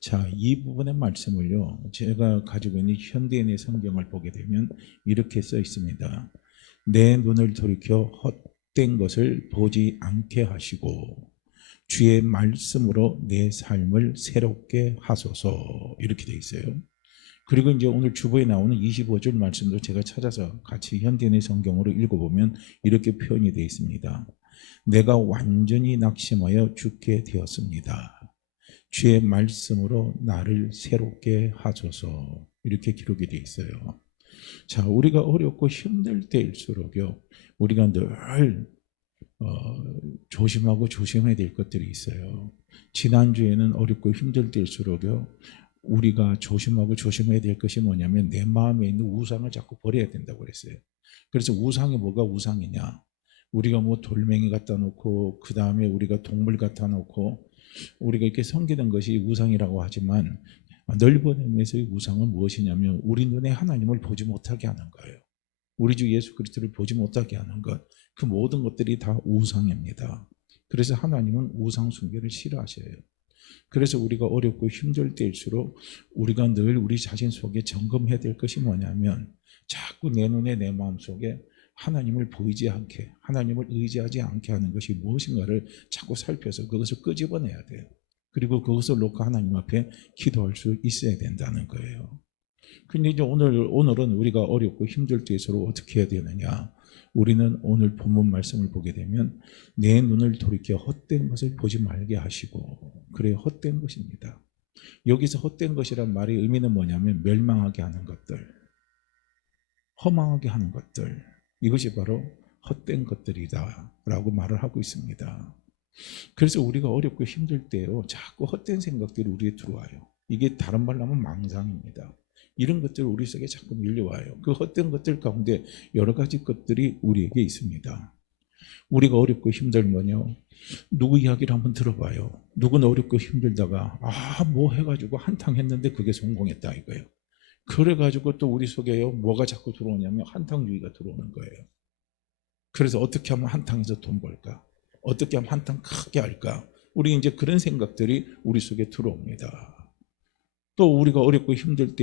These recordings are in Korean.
자, 이 부분의 말씀을요, 제가 가지고 있는 현대인의 성경을 보게 되면 이렇게 써 있습니다. 내 눈을 돌이켜 헛된 것을 보지 않게 하시고 주의 말씀으로 내 삶을 새롭게 하소서, 이렇게 돼 있어요. 그리고 이제 오늘 주보에 나오는 25절 말씀도 제가 찾아서 같이 현대인의 성경으로 읽어보면 이렇게 표현이 되어 있습니다. 내가 완전히 낙심하여 죽게 되었습니다. 주의 말씀으로 나를 새롭게 하소서, 이렇게 기록이 되어 있어요. 자, 우리가 어렵고 힘들 때일수록요, 우리가 늘 조심하고 조심해야 될 것들이 있어요. 지난주에는 어렵고 힘들 때일수록요, 우리가 조심하고 조심해야 될 것이 뭐냐면 내 마음에 있는 우상을 자꾸 버려야 된다고 그랬어요. 그래서 우상이 뭐가 우상이냐? 우리가 뭐 돌멩이 갖다 놓고 그 다음에 우리가 동물 갖다 놓고 우리가 이렇게 섬기는 것이 우상이라고 하지만 넓은 의미에서의 우상은 무엇이냐면 우리 눈에 하나님을 보지 못하게 하는 거예요. 우리 주 예수 그리스도를 보지 못하게 하는 것, 그 모든 것들이 다 우상입니다. 그래서 하나님은 우상 숭배를 싫어하셔요. 그래서 우리가 어렵고 힘들 때일수록 우리가 늘 우리 자신 속에 점검해야 될 것이 뭐냐면 자꾸 내 눈에 내 마음속에 하나님을 보이지 않게, 하나님을 의지하지 않게 하는 것이 무엇인가를 자꾸 살펴서 그것을 끄집어내야 돼요. 그리고 그것을 놓고 하나님 앞에 기도할 수 있어야 된다는 거예요. 근데 이제 오늘은 우리가 어렵고 힘들 때일수록 어떻게 해야 되느냐? 우리는 오늘 본문 말씀을 보게 되면 내 눈을 돌이켜 헛된 것을 보지 말게 하시고, 그래, 헛된 것입니다. 여기서 헛된 것이란 말의 의미는 뭐냐면 멸망하게 하는 것들, 허망하게 하는 것들, 이것이 바로 헛된 것들이다 라고 말을 하고 있습니다. 그래서 우리가 어렵고 힘들 때요, 자꾸 헛된 생각들이 우리에 들어와요. 이게 다른 말로 하면 망상입니다. 이런 것들이 우리 속에 자꾸 밀려와요. 그 헛된 것들 가운데 여러 가지 것들이 우리에게 있습니다. 우리가 어렵고 힘들면요, 누구 이야기를 한번 들어봐요. 누구는 어렵고 힘들다가 뭐 해가지고 한탕 했는데 그게 성공했다 이거예요. 그래가지고 또 우리 속에요, 뭐가 자꾸 들어오냐면 한탕주의가 들어오는 거예요. 그래서 어떻게 하면 한탕에서 돈 벌까? 어떻게 하면 한탕 크게 할까? 우리 이제 그런 생각들이 우리 속에 들어옵니다. 또 우리가 어렵고 힘들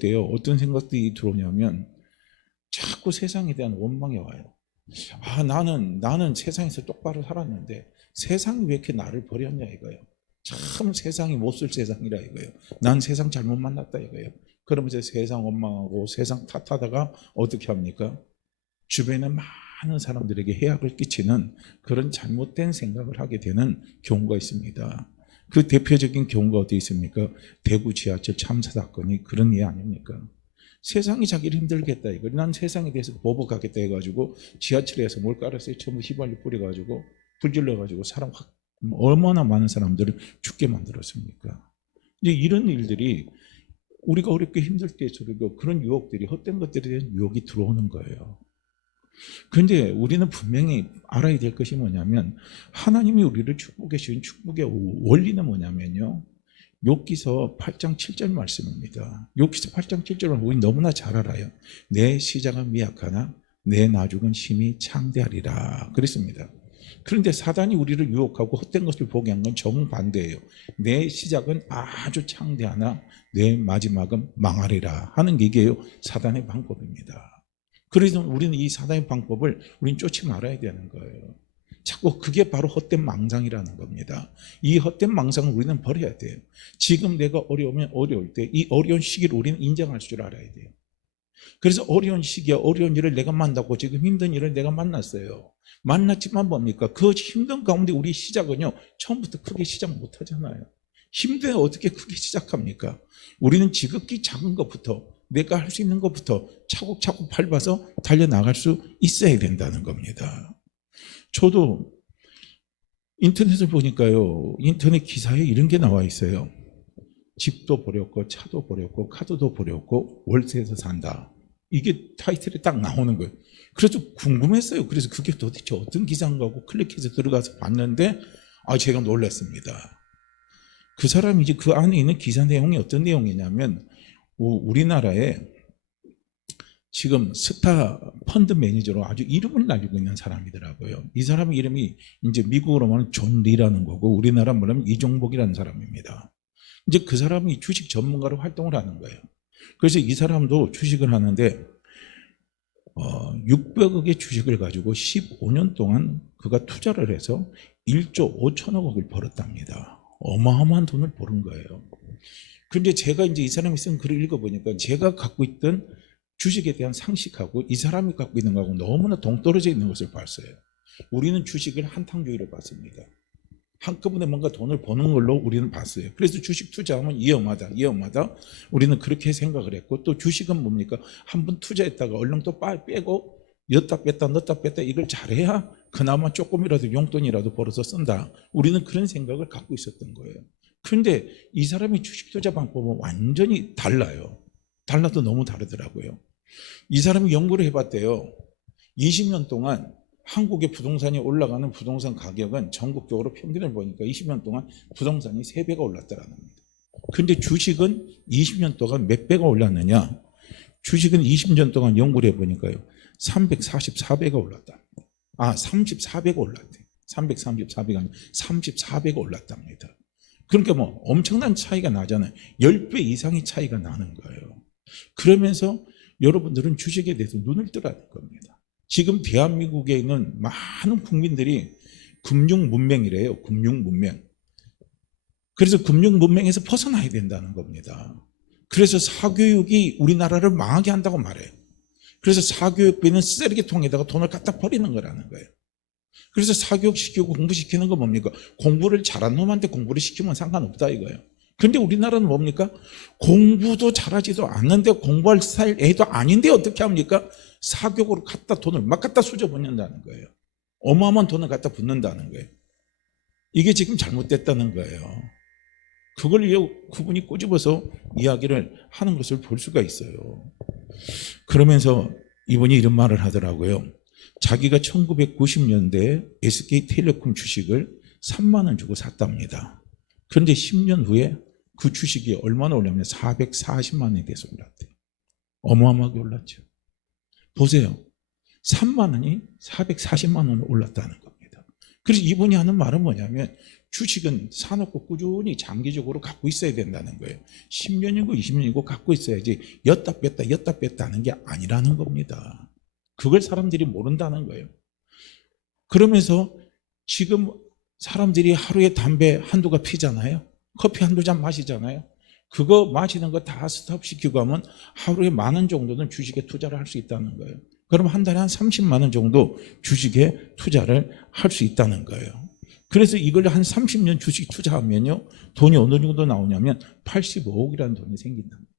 때요, 어떤 생각들이 들어오냐면 자꾸 세상에 대한 원망이 와요. 나는 세상에서 똑바로 살았는데 세상이 왜 이렇게 나를 버렸냐 이거예요. 참 세상이 못쓸 세상이라 이거예요. 난 세상 잘못 만났다 이거예요. 그러면서 세상 원망하고 세상 탓하다가 어떻게 합니까? 주변에 많은 사람들에게 해악을 끼치는 그런 잘못된 생각을 하게 되는 경우가 있습니다. 그 대표적인 경우가 어디 있습니까? 대구 지하철 참사 사건이 그런 예 아닙니까? 세상이 자기를 힘들겠다 이거. 난 세상에 대해서 보복하겠다 해가지고 지하철에서 뭘 깔았어요. 전부 휘발유 뿌려가지고 불질러가지고 사람 확, 얼마나 많은 사람들을 죽게 만들었습니까? 이제 이런 일들이 우리가 어렵게 힘들 때일수록 그런 유혹들이, 헛된 것들에 대한 유혹이 들어오는 거예요. 그런데 우리는 분명히 알아야 될 것이 뭐냐면 하나님이 우리를 축복해 주신 축복의 원리는 뭐냐면요, 욥기서 8장 7절 말씀입니다. 욥기서 8장 7절은 우리 너무나 잘 알아요. 내 시작은 미약하나 내 나중은 심히 창대하리라 그랬습니다. 그런데 사단이 우리를 유혹하고 헛된 것을 보게 한 건 정반대예요. 내 시작은 아주 창대하나 내 마지막은 망하리라 하는 게 이게요, 사단의 방법입니다. 그래서 우리는 이 사단의 방법을 우리는 쫓지 말아야 되는 거예요. 자꾸 그게 바로 헛된 망상이라는 겁니다. 이 헛된 망상을 우리는 버려야 돼요. 지금 내가 어려우면 어려울 때 이 어려운 시기를 우리는 인정할 줄 알아야 돼요. 그래서 어려운 시기에 어려운 일을 내가 만났고 지금 힘든 일을 내가 만났어요. 만났지만 뭡니까? 그 힘든 가운데 우리 시작은요, 처음부터 크게 시작 못 하잖아요. 힘든데 어떻게 크게 시작합니까? 우리는 지극히 작은 것부터, 내가 할 수 있는 것부터 차곡차곡 밟아서 달려나갈 수 있어야 된다는 겁니다. 저도 인터넷을 보니까요, 인터넷 기사에 이런 게 나와 있어요. 집도 버렸고 차도 버렸고 카드도 버렸고 월세에서 산다. 이게 타이틀에 딱 나오는 거예요. 그래서 궁금했어요. 그래서 그게 도대체 어떤 기사인가 하고 클릭해서 들어가서 봤는데 제가 놀랐습니다. 그 사람이 이제 그 안에 있는 기사 내용이 어떤 내용이냐면 우리나라에 지금 스타 펀드 매니저로 아주 이름을 날리고 있는 사람이더라고요. 이 사람의 이름이 이제 미국으로 말하면 존 리라는 거고 우리나라 말하면 이종복이라는 사람입니다. 이제 그 사람이 주식 전문가로 활동을 하는 거예요. 그래서 이 사람도 주식을 하는데 600억의 주식을 가지고 15년 동안 그가 투자를 해서 1조 5천억 원을 벌었답니다. 어마어마한 돈을 버는 거예요. 그런데 제가 이제 이 사람이 쓴 글을 읽어보니까 제가 갖고 있던 주식에 대한 상식하고 이 사람이 갖고 있는 거하고 너무나 동떨어져 있는 것을 봤어요. 우리는 주식을 한탕주의로 봤습니다. 한꺼번에 뭔가 돈을 버는 걸로 우리는 봤어요. 그래서 주식 투자하면 위험하다. 우리는 그렇게 생각을 했고, 또 주식은 뭡니까? 한번 투자했다가 얼른 또 빼고 넣었다 뺐다 이걸 잘해야 그나마 조금이라도 용돈이라도 벌어서 쓴다. 우리는 그런 생각을 갖고 있었던 거예요. 그런데 이 사람이 주식 투자 방법은 완전히 달라요. 달라도 너무 다르더라고요. 이 사람이 연구를 해봤대요. 20년 동안 한국의 부동산이 올라가는 부동산 가격은 전국적으로 평균을 보니까 20년 동안 부동산이 3배가 올랐다라는 겁니다. 그런데 주식은 20년 동안 몇 배가 올랐느냐? 주식은 20년 동안 연구를 해보니까요. 344배가 올랐다. 34배가 올랐대. 334배가 아니라 34배가 올랐답니다. 그러니까 뭐 엄청난 차이가 나잖아요. 10배 이상의 차이가 나는 거예요. 그러면서 여러분들은 주식에 대해서 눈을 뜨라는 겁니다. 지금 대한민국에 있는 많은 국민들이 금융문맹이래요. 금융문맹. 그래서 금융문맹에서 벗어나야 된다는 겁니다. 그래서 사교육이 우리나라를 망하게 한다고 말해요. 그래서 사교육비는 쓰레기통에다가 돈을 갖다 버리는 거라는 거예요. 그래서 사교육 시키고 공부시키는 건 뭡니까? 공부를 잘한 놈한테 공부를 시키면 상관없다 이거예요. 그런데 우리나라는 뭡니까? 공부도 잘하지도 않는데 공부할 스타일 애도 아닌데 어떻게 합니까? 사교육으로 돈을 막 갖다 쏟아붓는다는 거예요. 어마어마한 돈을 갖다 붓는다는 거예요. 이게 지금 잘못됐다는 거예요. 그걸 그분이 꼬집어서 이야기를 하는 것을 볼 수가 있어요. 그러면서 이분이 이런 말을 하더라고요. 자기가 1990년대에 SK텔레콤 주식을 3만 원 주고 샀답니다. 그런데 10년 후에 그 주식이 얼마나 올랐냐면 440만 원이 돼서 올랐대요. 어마어마하게 올랐죠. 보세요. 3만 원이 440만 원으로 올랐다는 겁니다. 그래서 이분이 하는 말은 뭐냐면 주식은 사놓고 꾸준히 장기적으로 갖고 있어야 된다는 거예요. 10년이고 20년이고 갖고 있어야지 였다 뺐다 하는 게 아니라는 겁니다. 그걸 사람들이 모른다는 거예요. 그러면서 지금 사람들이 하루에 담배 한두가 피잖아요. 커피 한두 잔 마시잖아요. 그거 마시는 거 다 스톱시키고 하면 하루에 10,000원 정도는 주식에 투자를 할 수 있다는 거예요. 그럼 한 달에 한 30만 원 정도 주식에 투자를 할 수 있다는 거예요. 그래서 이걸 한 30년 주식 투자하면요. 돈이 어느 정도 나오냐면 85억이라는 돈이 생긴답니다.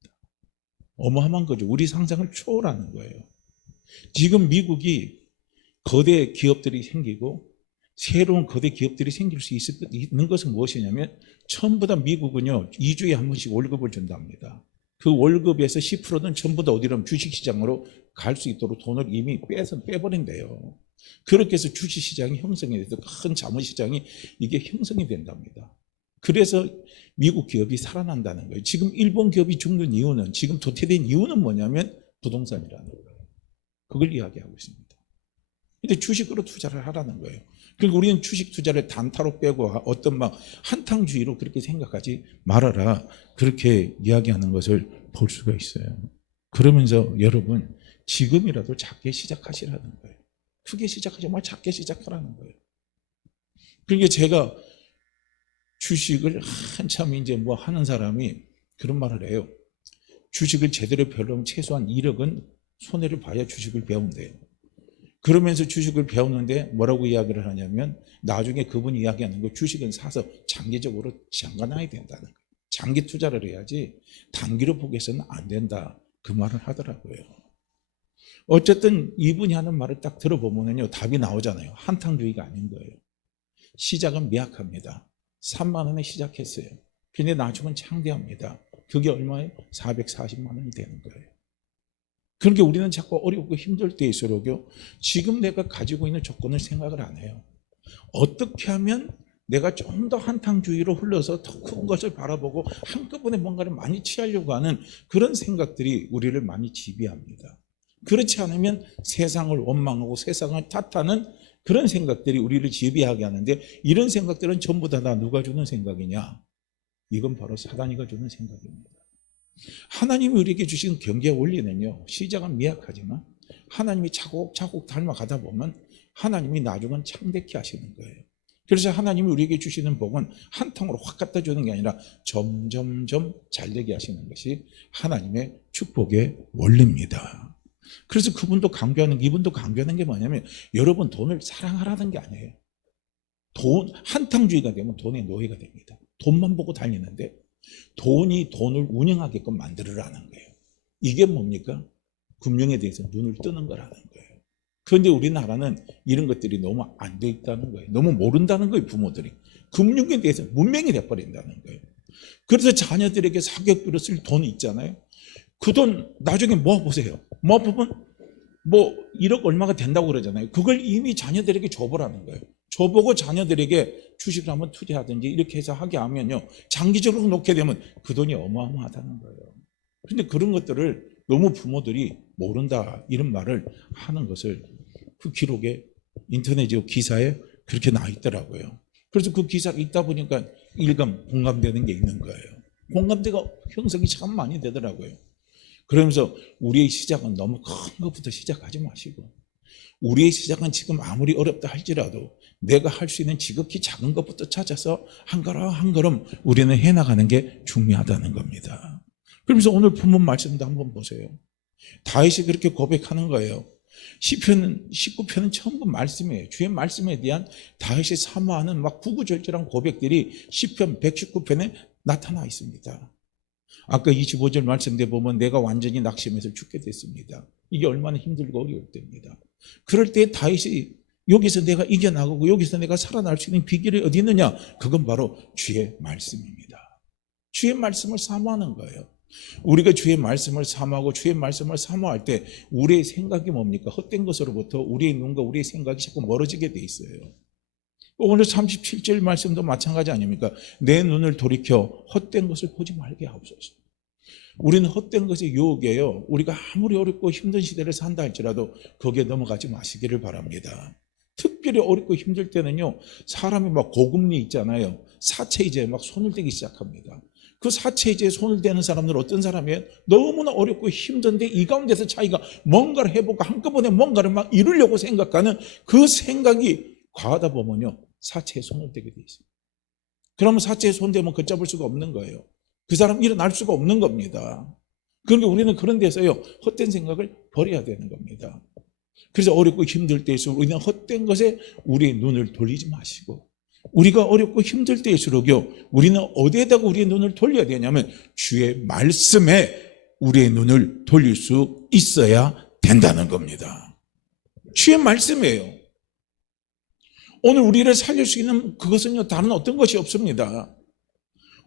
어마어마한 거죠. 우리 상상을 초월하는 거예요. 지금 미국이 거대 기업들이 생기고 새로운 거대 기업들이 생길 수 있는 것은 무엇이냐면 전부 다 미국은요 2주에 한 번씩 월급을 준답니다. 그 월급에서 10%는 전부 다 어디로 주식시장으로 갈 수 있도록 돈을 이미 빼버린대요. 그렇게 해서 주식시장이 형성이 돼서 큰 자본시장이 이게 형성이 된답니다. 그래서 미국 기업이 살아난다는 거예요. 지금 일본 기업이 죽는 이유는 지금 도태된 이유는 뭐냐면 부동산이라는 거예요. 그걸 이야기하고 있습니다. 근데 주식으로 투자를 하라는 거예요. 그리고 우리는 주식 투자를 단타로 빼고 어떤 막 한탕주의로 그렇게 생각하지 말아라. 그렇게 이야기하는 것을 볼 수가 있어요. 그러면서 여러분 지금이라도 작게 시작하시라는 거예요. 크게 시작하지 말고 작게 시작하라는 거예요. 그러니까 제가 주식을 한참 이제 뭐 하는 사람이 그런 말을 해요. 주식을 제대로 배우려면 최소한 1억은 손해를 봐야 주식을 배운대요. 그러면서 주식을 배우는데 뭐라고 이야기를 하냐면 나중에 그분이 이야기하는 거 주식은 사서 장기적으로 잠가놔야 된다는 거예요. 장기 투자를 해야지 단기로 보기에서는 안 된다. 그 말을 하더라고요. 어쨌든 이분이 하는 말을 딱 들어보면요 답이 나오잖아요. 한탕주의가 아닌 거예요. 시작은 미약합니다. 3만 원에 시작했어요. 근데 나중은 창대합니다. 그게 얼마예요? 440만 원이 되는 거예요. 그러니까 우리는 자꾸 어렵고 힘들 때일수록요 지금 내가 가지고 있는 조건을 생각을 안 해요. 어떻게 하면 내가 좀 더 한탕주의로 흘러서 더 큰 것을 바라보고 한꺼번에 뭔가를 많이 취하려고 하는 그런 생각들이 우리를 많이 지배합니다. 그렇지 않으면 세상을 원망하고 세상을 탓하는 그런 생각들이 우리를 지배하게 하는데 이런 생각들은 전부 다 누가 주는 생각이냐? 이건 바로 사단이가 주는 생각입니다. 하나님이 우리에게 주신 경계의 원리는요, 시작은 미약하지만 하나님이 차곡차곡 닮아가다 보면 하나님이 나중은 창대케 하시는 거예요. 그래서 하나님이 우리에게 주시는 복은 한 통으로 확 갖다 주는 게 아니라 점점점 잘되게 하시는 것이 하나님의 축복의 원리입니다. 그래서 그분도 강조하는, 이분도 강조하는 게 뭐냐면, 여러분 돈을 사랑하라는 게 아니에요. 한탕주의가 되면 돈의 노예가 됩니다. 돈만 보고 달리는데 돈이 돈을 운영하게끔 만들으라는 거예요. 이게 뭡니까? 금융에 대해서 눈을 뜨는 거라는 거예요. 그런데 우리나라는 이런 것들이 너무 안 돼 있다는 거예요. 너무 모른다는 거예요, 부모들이. 금융에 대해서 문맹이 돼버린다는 거예요. 그래서 자녀들에게 사교육비로 쓸 돈이 있잖아요. 그 돈 나중에 모아보세요. 모아보면 뭐 1억 얼마가 된다고 그러잖아요. 그걸 이미 자녀들에게 줘보라는 거예요. 줘보고 자녀들에게 주식을 한번 투자하든지 이렇게 해서 하게 하면요, 장기적으로 놓게 되면 그 돈이 어마어마하다는 거예요. 그런데 그런 것들을 너무 부모들이 모른다, 이런 말을 하는 것을 그 기록에, 인터넷 기사에 그렇게 나와 있더라고요. 그래서 그 기사가 있다 보니까 공감되는 게 있는 거예요. 공감대가 형성이 참 많이 되더라고요. 그러면서 우리의 시작은 너무 큰 것부터 시작하지 마시고, 우리의 시작은 지금 아무리 어렵다 할지라도 내가 할 수 있는 지극히 작은 것부터 찾아서 한 걸음 한 걸음 우리는 해나가는 게 중요하다는 겁니다. 그러면서 오늘 본문 말씀도 한번 보세요. 다윗이 그렇게 고백하는 거예요. 시편 19편은 전부 말씀이에요. 주의 말씀에 대한 다윗이 사모하는 막 구구절절한 고백들이 시편 119편에 나타나 있습니다. 아까 25절 말씀대 보면 내가 완전히 낙심해서 죽게 됐습니다. 이게 얼마나 힘들고 어려울 때입니다. 그럴 때 다윗이 여기서 내가 이겨나가고 여기서 내가 살아날 수 있는 비결이 어디 있느냐? 그건 바로 주의 말씀입니다. 주의 말씀을 사모하는 거예요. 우리가 주의 말씀을 사모하고 주의 말씀을 사모할 때 우리의 생각이 뭡니까? 헛된 것으로부터 우리의 눈과 우리의 생각이 자꾸 멀어지게 돼 있어요. 오늘 37절 말씀도 마찬가지 아닙니까? 내 눈을 돌이켜 헛된 것을 보지 말게 하옵소서. 우리는 헛된 것의 유혹이에요. 우리가 아무리 어렵고 힘든 시대를 산다 할지라도 거기에 넘어가지 마시기를 바랍니다. 특별히 어렵고 힘들 때는요, 사람이 막 고금리 있잖아요. 사채이자에 막 손을 대기 시작합니다. 그 사채이자에 손을 대는 사람들은 어떤 사람이에요? 너무나 어렵고 힘든데 이 가운데서 자기가 뭔가를 해보고 한꺼번에 뭔가를 막 이루려고 생각하는 그 생각이 과하다 보면요, 사채에 손을 대게 돼 있어요. 그러면 사채에 손 대면 걷잡을 수가 없는 거예요. 그 사람 일어날 수가 없는 겁니다. 그러니까 우리는 그런 데서요, 헛된 생각을 버려야 되는 겁니다. 그래서 어렵고 힘들 때일수록 우리는 헛된 것에 우리의 눈을 돌리지 마시고, 우리가 어렵고 힘들 때일수록요, 우리는 어디에다가 우리의 눈을 돌려야 되냐면 주의 말씀에 우리의 눈을 돌릴 수 있어야 된다는 겁니다. 주의 말씀이에요. 오늘 우리를 살릴 수 있는 그것은요, 다른 어떤 것이 없습니다.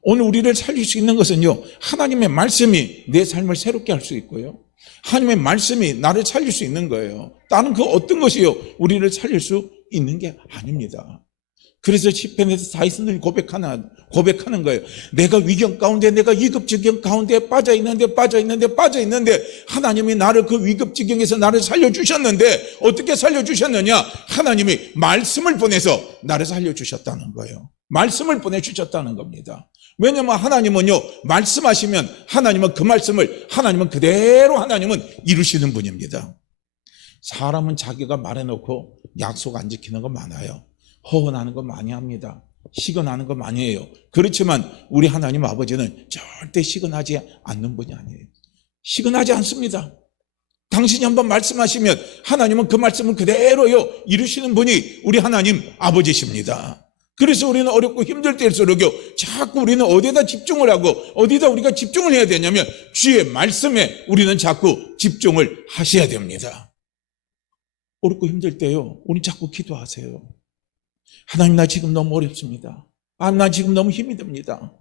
오늘 우리를 살릴 수 있는 것은요, 하나님의 말씀이 내 삶을 새롭게 할 수 있고요, 하나님의 말씀이 나를 살릴 수 있는 거예요. 다른 그 어떤 것이요, 우리를 살릴 수 있는 게 아닙니다. 그래서 시편에서 다윗은 고백하는 거예요. 내가 위경 가운데, 내가 위급지경 가운데 빠져있는데 하나님이 나를 그 위급지경에서 나를 살려주셨는데 어떻게 살려주셨느냐? 하나님이 말씀을 보내서 나를 살려주셨다는 거예요. 말씀을 보내주셨다는 겁니다. 왜냐하면 하나님은요, 말씀하시면 하나님은 그 말씀을 하나님은 그대로 하나님은 이루시는 분입니다. 사람은 자기가 말해놓고 약속 안 지키는 거 많아요. 허언하는 거 많이 합니다. 시건하는 거 많이 해요. 그렇지만 우리 하나님 아버지는 절대 시건하지 않는 분이 아니에요. 시건하지 않습니다. 당신이 한번 말씀하시면 하나님은 그 말씀을 그대로요 이루시는 분이 우리 하나님 아버지십니다. 그래서 우리는 어렵고 힘들 때일수록요, 자꾸 우리는 어디에다 집중을 하고 어디다 우리가 집중을 해야 되냐면 주의 말씀에 우리는 자꾸 집중을 하셔야 됩니다. 어렵고 힘들 때요, 우리 자꾸 기도하세요. 하나님, 나 지금 너무 어렵습니다. 나 지금 너무 힘이 듭니다.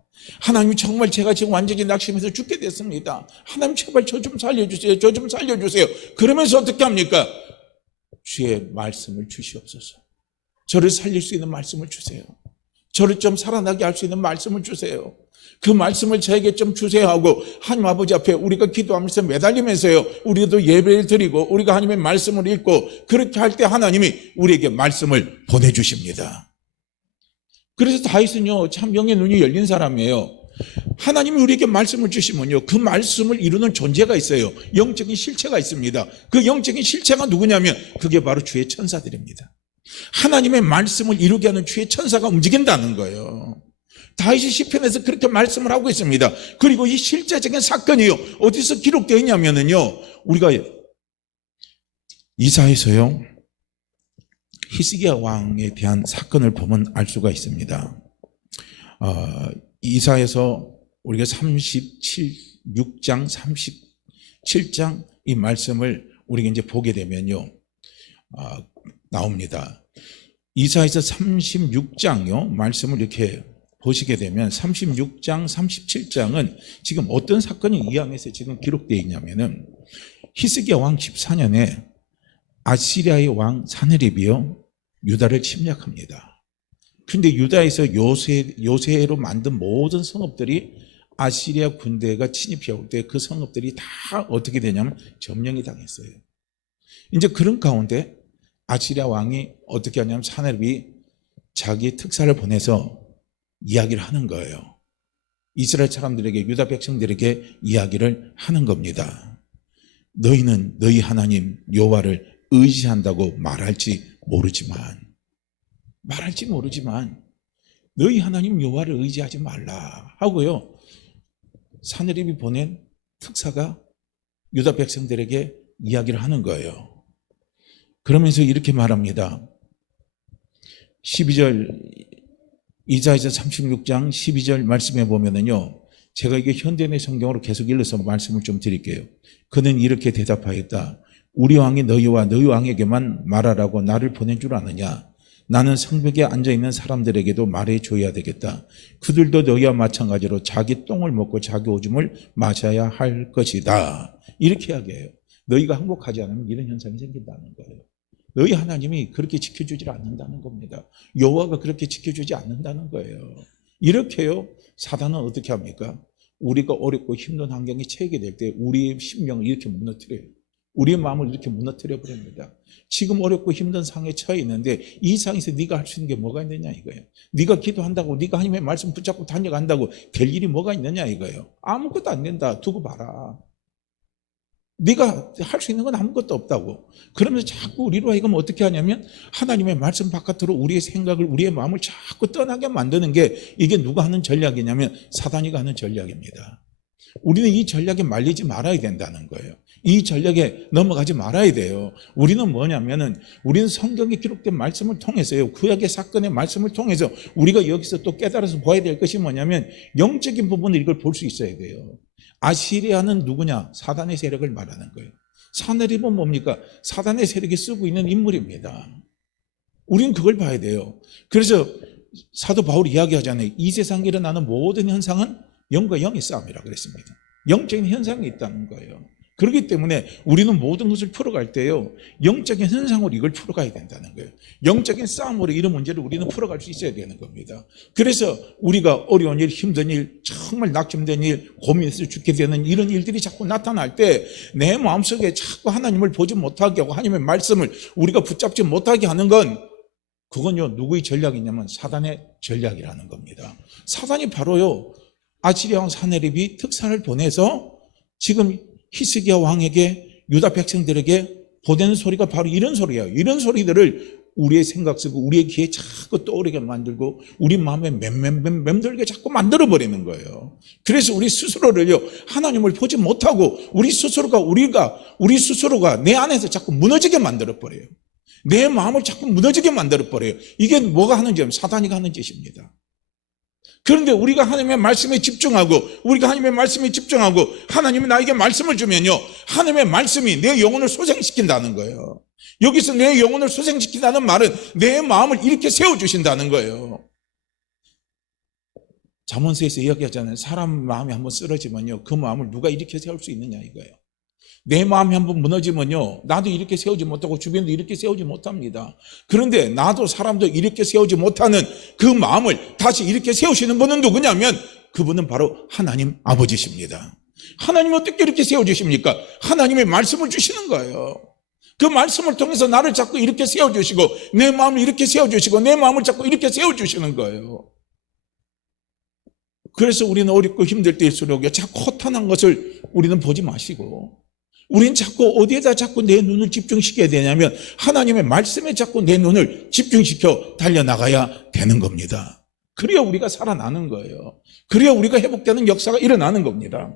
하나님, 정말 제가 지금 완전히 낙심해서 죽게 됐습니다. 하나님, 제발 저 좀 살려주세요. 저 좀 살려주세요. 그러면서 어떻게 합니까? 주의 말씀을 주시옵소서. 저를 살릴 수 있는 말씀을 주세요. 저를 좀 살아나게 할 수 있는 말씀을 주세요. 그 말씀을 저에게 좀 주세요 하고 하나님 아버지 앞에 우리가 기도하면서 매달리면서요, 우리도 예배를 드리고 우리가 하나님의 말씀을 읽고 그렇게 할 때 하나님이 우리에게 말씀을 보내주십니다. 그래서 다윗은요, 참 영의 눈이 열린 사람이에요. 하나님이 우리에게 말씀을 주시면요, 그 말씀을 이루는 존재가 있어요. 영적인 실체가 있습니다. 그 영적인 실체가 누구냐면 그게 바로 주의 천사들입니다. 하나님의 말씀을 이루게 하는 주의 천사가 움직인다는 거예요. 다윗이 시편에서 그렇게 말씀을 하고 있습니다. 그리고 이 실제적인 사건이요, 어디서 기록되어 있냐면요, 우리가 이사에서요, 히스기야 왕에 대한 사건을 보면 알 수가 있습니다. 이사에서 우리가 36장, 37장 이 말씀을 우리가 이제 보게 되면요, 나옵니다. 이사에서 36장요, 말씀을 이렇게 보시게 되면 36장, 37장은 지금 어떤 사건이 이 안에서 지금 기록되어 있냐면은 히스기야 왕 14년에 아시리아의 왕 사느립이요, 유다를 침략합니다. 근데 유다에서 요새로 만든 모든 성읍들이 아시리아 군대가 침입해 올 때 그 성읍들이 다 어떻게 되냐면 점령이 당했어요. 이제 그런 가운데 아시리아 왕이 어떻게 하냐면 사느립이 자기 특사를 보내서 이야기를 하는 거예요. 이스라엘 사람들에게, 유다 백성들에게 이야기를 하는 겁니다. 너희는 너희 하나님 여호와를 의지한다고 말할지 모르지만 너희 하나님 여호와를 의지하지 말라 하고요, 사느립이 보낸 특사가 유다 백성들에게 이야기를 하는 거예요. 그러면서 이렇게 말합니다. 12절, 이사야서 36장 12절 말씀에 보면은요, 제가 이게 현대의 성경으로 계속 읽어서 말씀을 좀 드릴게요. 그는 이렇게 대답하였다. 우리 왕이 너희와 너희 왕에게만 말하라고 나를 보낸 줄 아느냐? 나는 성벽에 앉아있는 사람들에게도 말해줘야 되겠다. 그들도 너희와 마찬가지로 자기 똥을 먹고 자기 오줌을 마셔야 할 것이다. 이렇게 이야기해요. 너희가 항복하지 않으면 이런 현상이 생긴다는 거예요. 너희 하나님이 그렇게 지켜주지 않는다는 겁니다. 여호와가 그렇게 지켜주지 않는다는 거예요. 이렇게요, 사단은 어떻게 합니까? 우리가 어렵고 힘든 환경에 처하게 될 때 우리의 심령을 이렇게 무너뜨려요. 우리의 마음을 이렇게 무너뜨려 버립니다. 지금 어렵고 힘든 상황에 처해 있는데 이 상황에서 네가 할 수 있는 게 뭐가 있느냐 이거예요. 네가 기도한다고, 네가 하나님의 말씀 붙잡고 다녀간다고 될 일이 뭐가 있느냐 이거예요. 아무것도 안 된다. 두고 봐라. 네가 할 수 있는 건 아무것도 없다고. 그러면서 자꾸 우리로 하여금 어떻게 하냐면 하나님의 말씀 바깥으로 우리의 생각을, 우리의 마음을 자꾸 떠나게 만드는 게, 이게 누가 하는 전략이냐면 사단이 하는 전략입니다. 우리는 이 전략에 말리지 말아야 된다는 거예요. 이 전략에 넘어가지 말아야 돼요. 우리는 뭐냐면은, 우리는 성경에 기록된 말씀을 통해서요, 구약의 사건의 말씀을 통해서 우리가 여기서 또 깨달아서 봐야 될 것이 뭐냐면 영적인 부분을 이걸 볼 수 있어야 돼요. 아시리아는 누구냐? 사단의 세력을 말하는 거예요. 사느립은 뭡니까? 사단의 세력이 쓰고 있는 인물입니다. 우리는 그걸 봐야 돼요. 그래서 사도 바울이 이야기하잖아요. 이 세상에 일어나는 모든 현상은 영과 영의 싸움이라 그랬습니다. 영적인 현상이 있다는 거예요. 그렇기 때문에 우리는 모든 것을 풀어갈 때요, 영적인 현상으로 이걸 풀어가야 된다는 거예요. 영적인 싸움으로 이런 문제를 우리는 풀어갈 수 있어야 되는 겁니다. 그래서 우리가 어려운 일, 힘든 일, 정말 낙심된 일, 고민해서 죽게 되는 이런 일들이 자꾸 나타날 때 내 마음속에 자꾸 하나님을 보지 못하게 하고 하나님의 말씀을 우리가 붙잡지 못하게 하는 건, 그건요, 누구의 전략이냐면 사단의 전략이라는 겁니다. 사단이 바로요, 아시리아 왕 사느립이 특사를 보내서 지금 히스기야 왕에게, 유다 백성들에게 보내는 소리가 바로 이런 소리예요. 이런 소리들을 우리의 생각 속에, 우리의 귀에 자꾸 떠오르게 만들고 우리 마음에 맴돌게 자꾸 만들어버리는 거예요. 그래서 우리 스스로를요, 하나님을 보지 못하고 우리 스스로가 내 안에서 자꾸 무너지게 만들어버려요. 내 마음을 자꾸 무너지게 만들어버려요. 이게 뭐가 하는 짓이냐면 사단이 하는 짓입니다. 그런데 우리가 하나님의 말씀에 집중하고 하나님이 나에게 말씀을 주면요, 하나님의 말씀이 내 영혼을 소생시킨다는 거예요. 여기서 내 영혼을 소생시킨다는 말은 내 마음을 이렇게 세워주신다는 거예요. 잠언서에서 이야기하잖아요. 사람 마음이 한번 쓰러지면요, 그 마음을 누가 이렇게 세울 수 있느냐 이거예요. 내 마음이 한번 무너지면요, 나도 이렇게 세우지 못하고 주변도 이렇게 세우지 못합니다. 그런데 나도 사람도 이렇게 세우지 못하는 그 마음을 다시 이렇게 세우시는 분은 누구냐면 그분은 바로 하나님 아버지십니다. 하나님 어떻게 이렇게 세워주십니까? 하나님의 말씀을 주시는 거예요. 그 말씀을 통해서 나를 자꾸 이렇게 세워주시고 내 마음을 이렇게 세워주시고 내 마음을 자꾸 이렇게 세워주시는 거예요. 그래서 우리는 어렵고 힘들 때일수록 자꾸 허탄한 것을 우리는 보지 마시고, 우리는 자꾸 어디에다 자꾸 내 눈을 집중시켜야 되냐면 하나님의 말씀에 자꾸 내 눈을 집중시켜 달려나가야 되는 겁니다. 그래야 우리가 살아나는 거예요. 그래야 우리가 회복되는 역사가 일어나는 겁니다.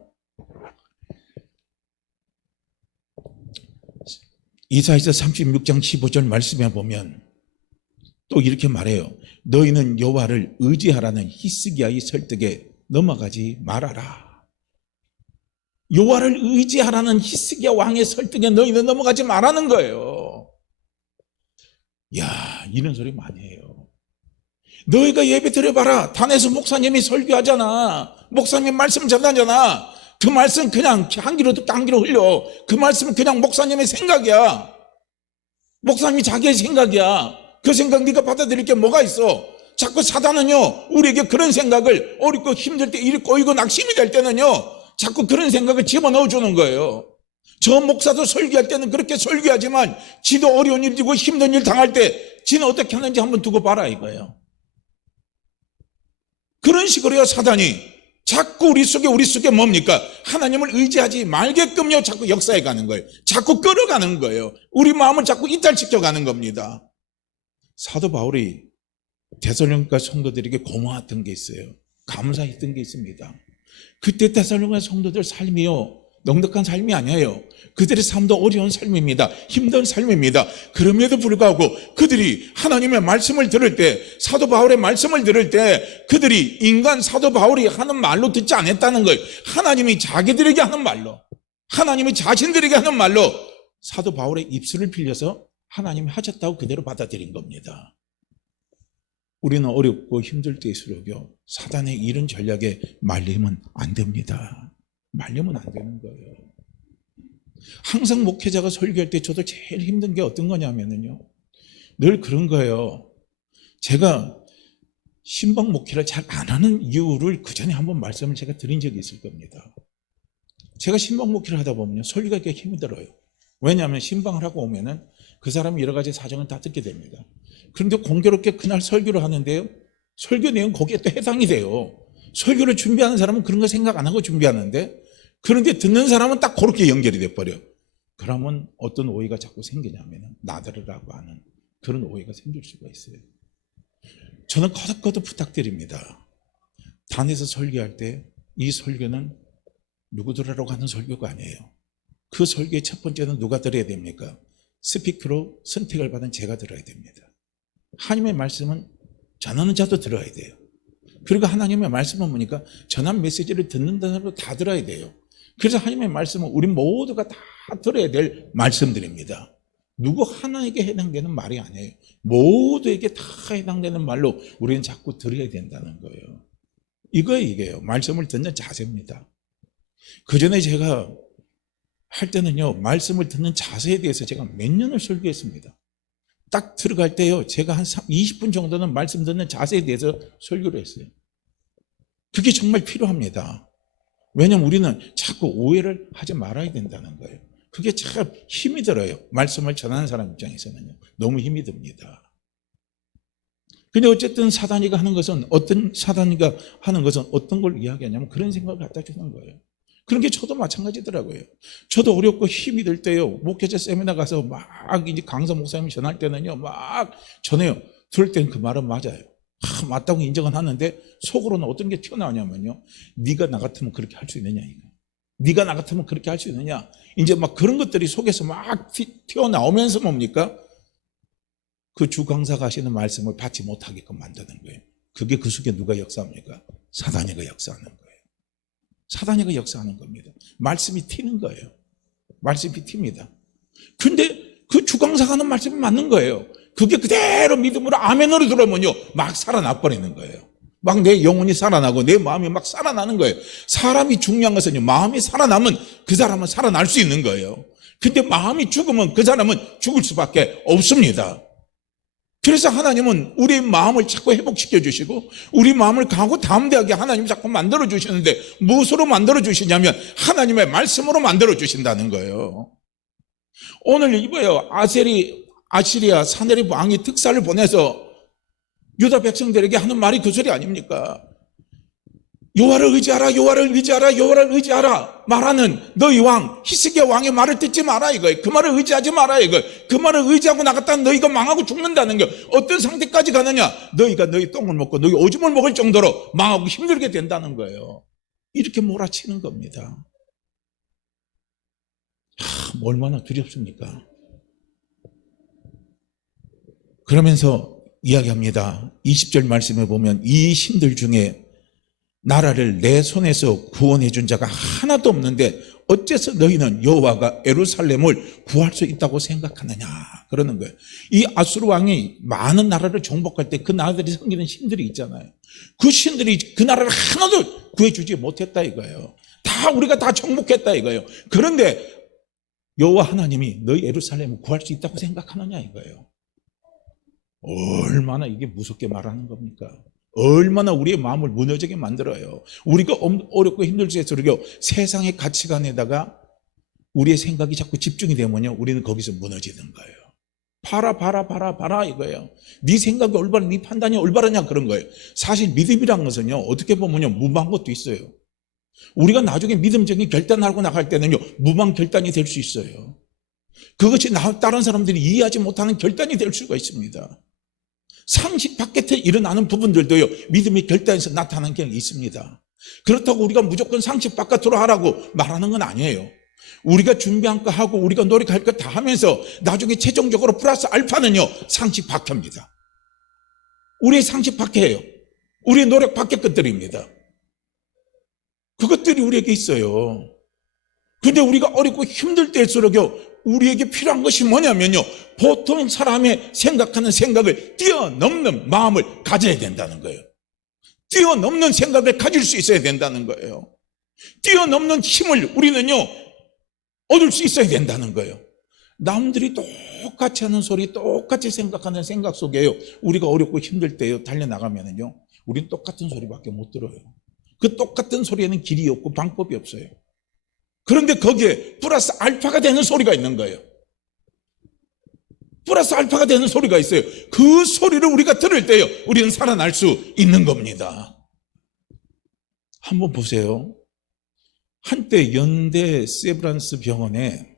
이사야서 36장 15절 말씀에 보면 또 이렇게 말해요. 너희는 여호와를 의지하라는 히스기야의 설득에 넘어가지 말아라. 여호와를 의지하라는 히스기야 왕의 설득에 너희는 넘어가지 말라는 거예요. 야, 이런 소리 많이 해요. 너희가 예배 드려봐라. 단에서 목사님이 설교하잖아. 목사님 말씀 전하잖아. 그 말씀 그냥 한 귀로 듣고 한 귀로 흘려. 그 말씀은 그냥 목사님의 생각이야. 목사님이 자기의 생각이야. 그 생각 네가 받아들일 게 뭐가 있어? 자꾸 사단은요, 우리에게 그런 생각을 어렵고 힘들 때, 일이 꼬이고 낙심이 될 때는요, 자꾸 그런 생각을 집어넣어 주는 거예요. 저 목사도 설교할 때는 그렇게 설교하지만 지도 어려운 일 지고 힘든 일 당할 때 지는 어떻게 하는지 한번 두고 봐라 이거예요. 그런 식으로요, 사단이 자꾸 우리 속에 뭡니까? 하나님을 의지하지 말게끔요, 자꾸 역사해 가는 거예요. 자꾸 끌어가는 거예요. 우리 마음을 자꾸 이탈시켜 가는 겁니다. 사도 바울이 데살로니가 성도들에게 고마웠던 게 있어요. 감사했던 게 있습니다. 그때 데살로니가 성도들 삶이요, 넉넉한 삶이 아니에요. 그들의 삶도 어려운 삶입니다. 힘든 삶입니다. 그럼에도 불구하고 그들이 하나님의 말씀을 들을 때, 사도 바울의 말씀을 들을 때 그들이 인간 사도 바울이 하는 말로 듣지 않았다는 거예요. 하나님이 자기들에게 하는 말로, 하나님이 자신들에게 하는 말로 사도 바울의 입술을 빌려서 하나님이 하셨다고 그대로 받아들인 겁니다. 우리는 어렵고 힘들 때일수록요, 사단의 이런 전략에 말리면 안 됩니다. 말리면 안 되는 거예요. 항상 목회자가 설교할 때 저도 제일 힘든 게 어떤 거냐면요, 늘 그런 거예요. 제가 신방 목회를 잘 안 하는 이유를 그 전에 한번 말씀을 제가 드린 적이 있을 겁니다. 제가 신방 목회를 하다 보면요, 설교가 꽤 힘들어요. 왜냐하면 신방을 하고 오면은 그 사람이 여러 가지 사정을 다 듣게 됩니다. 그런데 공교롭게 그날 설교를 하는데요, 설교 내용 거기에 또 해당이 돼요. 설교를 준비하는 사람은 그런 거 생각 안 하고 준비하는데, 그런데 듣는 사람은 딱 그렇게 연결이 돼버려. 그러면 어떤 오해가 자꾸 생기냐면 나들으라고 하는 그런 오해가 생길 수가 있어요. 저는 거듭거듭 부탁드립니다. 단에서 설교할 때 이 설교는 누구 들으라고 하는 설교가 아니에요. 그 설교의 첫 번째는 누가 들어야 됩니까? 스피커로 선택을 받은 제가 들어야 됩니다. 하나님의 말씀은 전하는 자도 들어야 돼요. 그리고 하나님의 말씀은 뭐니까 전한 메시지를 듣는 사람도 다 들어야 돼요. 그래서 하나님의 말씀은 우리 모두가 다 들어야 될 말씀들입니다. 누구 하나에게 해당되는 말이 아니에요. 모두에게 다 해당되는 말로 우리는 자꾸 들어야 된다는 거예요. 이게요. 말씀을 듣는 자세입니다. 그 전에 제가 할 때는요, 말씀을 듣는 자세에 대해서 제가 몇 년을 설교했습니다. 딱 들어갈 때요, 제가 한 20분 정도는 말씀 듣는 자세에 대해서 설교를 했어요. 그게 정말 필요합니다. 왜냐하면 우리는 자꾸 오해를 하지 말아야 된다는 거예요. 그게 참 힘이 들어요. 말씀을 전하는 사람 입장에서는요, 너무 힘이 듭니다. 근데 어쨌든 사단이가 하는 것은 어떤 걸 이야기하냐면 그런 생각을 갖다 주는 거예요. 그런 게 저도 마찬가지더라고요. 저도 어렵고 힘이 들 때요, 목회자 세미나 가서 막 이제 강사 목사님이 전할 때는요, 막 전해요. 들을 때는 그 말은 맞아요. 맞다고 인정은 하는데 속으로는 어떤 게 튀어나오냐면요, 네가 나 같으면 그렇게 할 수 있느냐, 이거. 네가 나 같으면 그렇게 할 수 있느냐, 이제 막 그런 것들이 속에서 막 튀어나오면서 뭡니까? 그 주 강사가 하시는 말씀을 받지 못하게끔 만드는 거예요. 그게 그 속에 누가 역사합니까? 사단이가 역사하는 거예요. 사단이가 역사하는 겁니다. 말씀이 튀는 거예요. 말씀이 튑니다. 근데 그 주강사가 하는 말씀이 맞는 거예요. 그게 그대로 믿음으로 아멘으로 들어오면요, 막 살아나 버리는 거예요. 막 내 영혼이 살아나고 내 마음이 막 살아나는 거예요. 사람이 중요한 것은요, 마음이 살아나면 그 사람은 살아날 수 있는 거예요. 근데 마음이 죽으면 그 사람은 죽을 수밖에 없습니다. 그래서 하나님은 우리의 마음을 자꾸 회복시켜 주시고 우리 마음을 강하고 담대하게 하나님 자꾸 만들어 주시는데, 무엇으로 만들어 주시냐면 하나님의 말씀으로 만들어 주신다는 거예요. 오늘 이봐요, 아시리아 사네립 왕이 특사를 보내서 유다 백성들에게 하는 말이 그 소리 아닙니까? 여호와를 의지하라, 여호와를 의지하라, 여호와를 의지하라 말하는 너희 왕 히스기야 왕의 말을 듣지 마라 이거예요. 그 말을 의지하지 마라 이거예요. 그 말을 의지하고 나갔다는 너희가 망하고 죽는다는 게 어떤 상태까지 가느냐? 너희가 너희 똥을 먹고 너희 오줌을 먹을 정도로 망하고 힘들게 된다는 거예요. 이렇게 몰아치는 겁니다. 얼마나 두렵습니까? 그러면서 이야기합니다. 20절 말씀에 보면 이 신들 중에 나라를 내 손에서 구원해 준 자가 하나도 없는데 어째서 너희는 여호와가 예루살렘을 구할 수 있다고 생각하느냐 그러는 거예요. 이 아수르 왕이 많은 나라를 정복할 때 그 나라들이 섬기는 신들이 있잖아요. 그 신들이 그 나라를 하나도 구해주지 못했다 이거예요. 다 우리가 다 정복했다 이거예요. 그런데 여호와 하나님이 너희 예루살렘을 구할 수 있다고 생각하느냐 이거예요. 얼마나 이게 무섭게 말하는 겁니까? 얼마나 우리의 마음을 무너지게 만들어요. 우리가 어렵고 힘들수록 세상의 가치관에다가 우리의 생각이 자꾸 집중이 되면요, 우리는 거기서 무너지는 거예요. 봐라 이거예요. 네 생각이 올바른, 네 판단이 올바르냐 그런 거예요. 사실 믿음이란 것은요, 어떻게 보면요, 무모한 것도 있어요. 우리가 나중에 믿음적인 결단하고 나갈 때는요, 무모한 결단이 될 수 있어요. 그것이 다른 사람들이 이해하지 못하는 결단이 될 수가 있습니다. 상식 밖에 일어나는 부분들도요, 믿음의 결단에서 나타나는 경향이 있습니다. 그렇다고 우리가 무조건 상식 바깥으로 하라고 말하는 건 아니에요. 우리가 준비한 거 하고 우리가 노력할 거 다 하면서 나중에 최종적으로 플러스 알파는요, 상식 밖입니다. 우리의 상식 밖이에요. 우리의 노력 밖의 것들입니다. 그것들이 우리에게 있어요. 근데 우리가 어렵고 힘들 때일수록요, 우리에게 필요한 것이 뭐냐면요, 보통 사람의 생각하는 생각을 뛰어넘는 마음을 가져야 된다는 거예요. 뛰어넘는 생각을 가질 수 있어야 된다는 거예요. 뛰어넘는 힘을 우리는요, 얻을 수 있어야 된다는 거예요. 남들이 똑같이 하는 소리, 똑같이 생각하는 생각 속에요, 우리가 어렵고 힘들 때요, 달려나가면은요, 우리는 똑같은 소리밖에 못 들어요. 그 똑같은 소리에는 길이 없고 방법이 없어요. 그런데 거기에 플러스 알파가 되는 소리가 있는 거예요. 플러스 알파가 되는 소리가 있어요. 그 소리를 우리가 들을 때요, 우리는 살아날 수 있는 겁니다. 한번 보세요. 한때 연대 세브란스 병원에,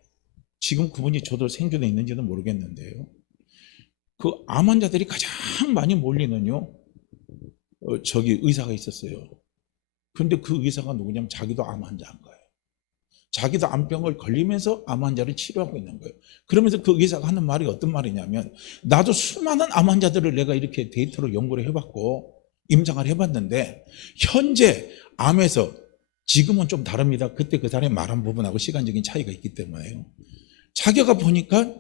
지금 그분이 저도 생존해 있는지는 모르겠는데요, 그 암 환자들이 가장 많이 몰리는요, 저기 의사가 있었어요. 그런데 그 의사가 누구냐면 자기도 암 환자인 거예요. 자기도 암병을 걸리면서 암 환자를 치료하고 있는 거예요. 그러면서 그 의사가 하는 말이 어떤 말이냐면, 나도 수많은 암 환자들을 내가 이렇게 데이터로 연구를 해봤고 임상을 해봤는데, 현재 암에서, 지금은 좀 다릅니다. 그때 그 사람이 말한 부분하고 시간적인 차이가 있기 때문에요. 자기가 보니까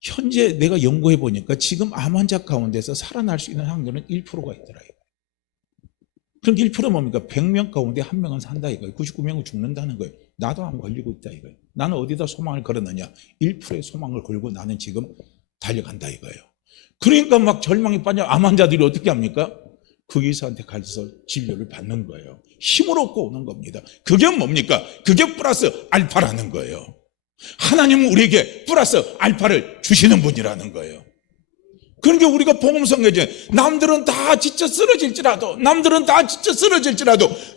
현재 내가 연구해 보니까 지금 암 환자 가운데서 살아날 수 있는 확률은 1%가 있더라고요. 그럼 1% 뭡니까? 100명 가운데 1명은 산다 이거예요. 99명은 죽는다는 거예요. 나도 암 걸리고 있다 이거예요. 나는 어디다 소망을 걸었느냐? 1%의 소망을 걸고 나는 지금 달려간다 이거예요. 그러니까 막 절망에 빠져 암 환자들이 어떻게 합니까? 그 의사한테 가서 진료를 받는 거예요. 힘을 얻고 오는 겁니다. 그게 뭡니까? 그게 플러스 알파라는 거예요. 하나님은 우리에게 플러스 알파를 주시는 분이라는 거예요. 그러니까 우리가 복음 선교제, 남들은 다 지쳐 쓰러질지라도,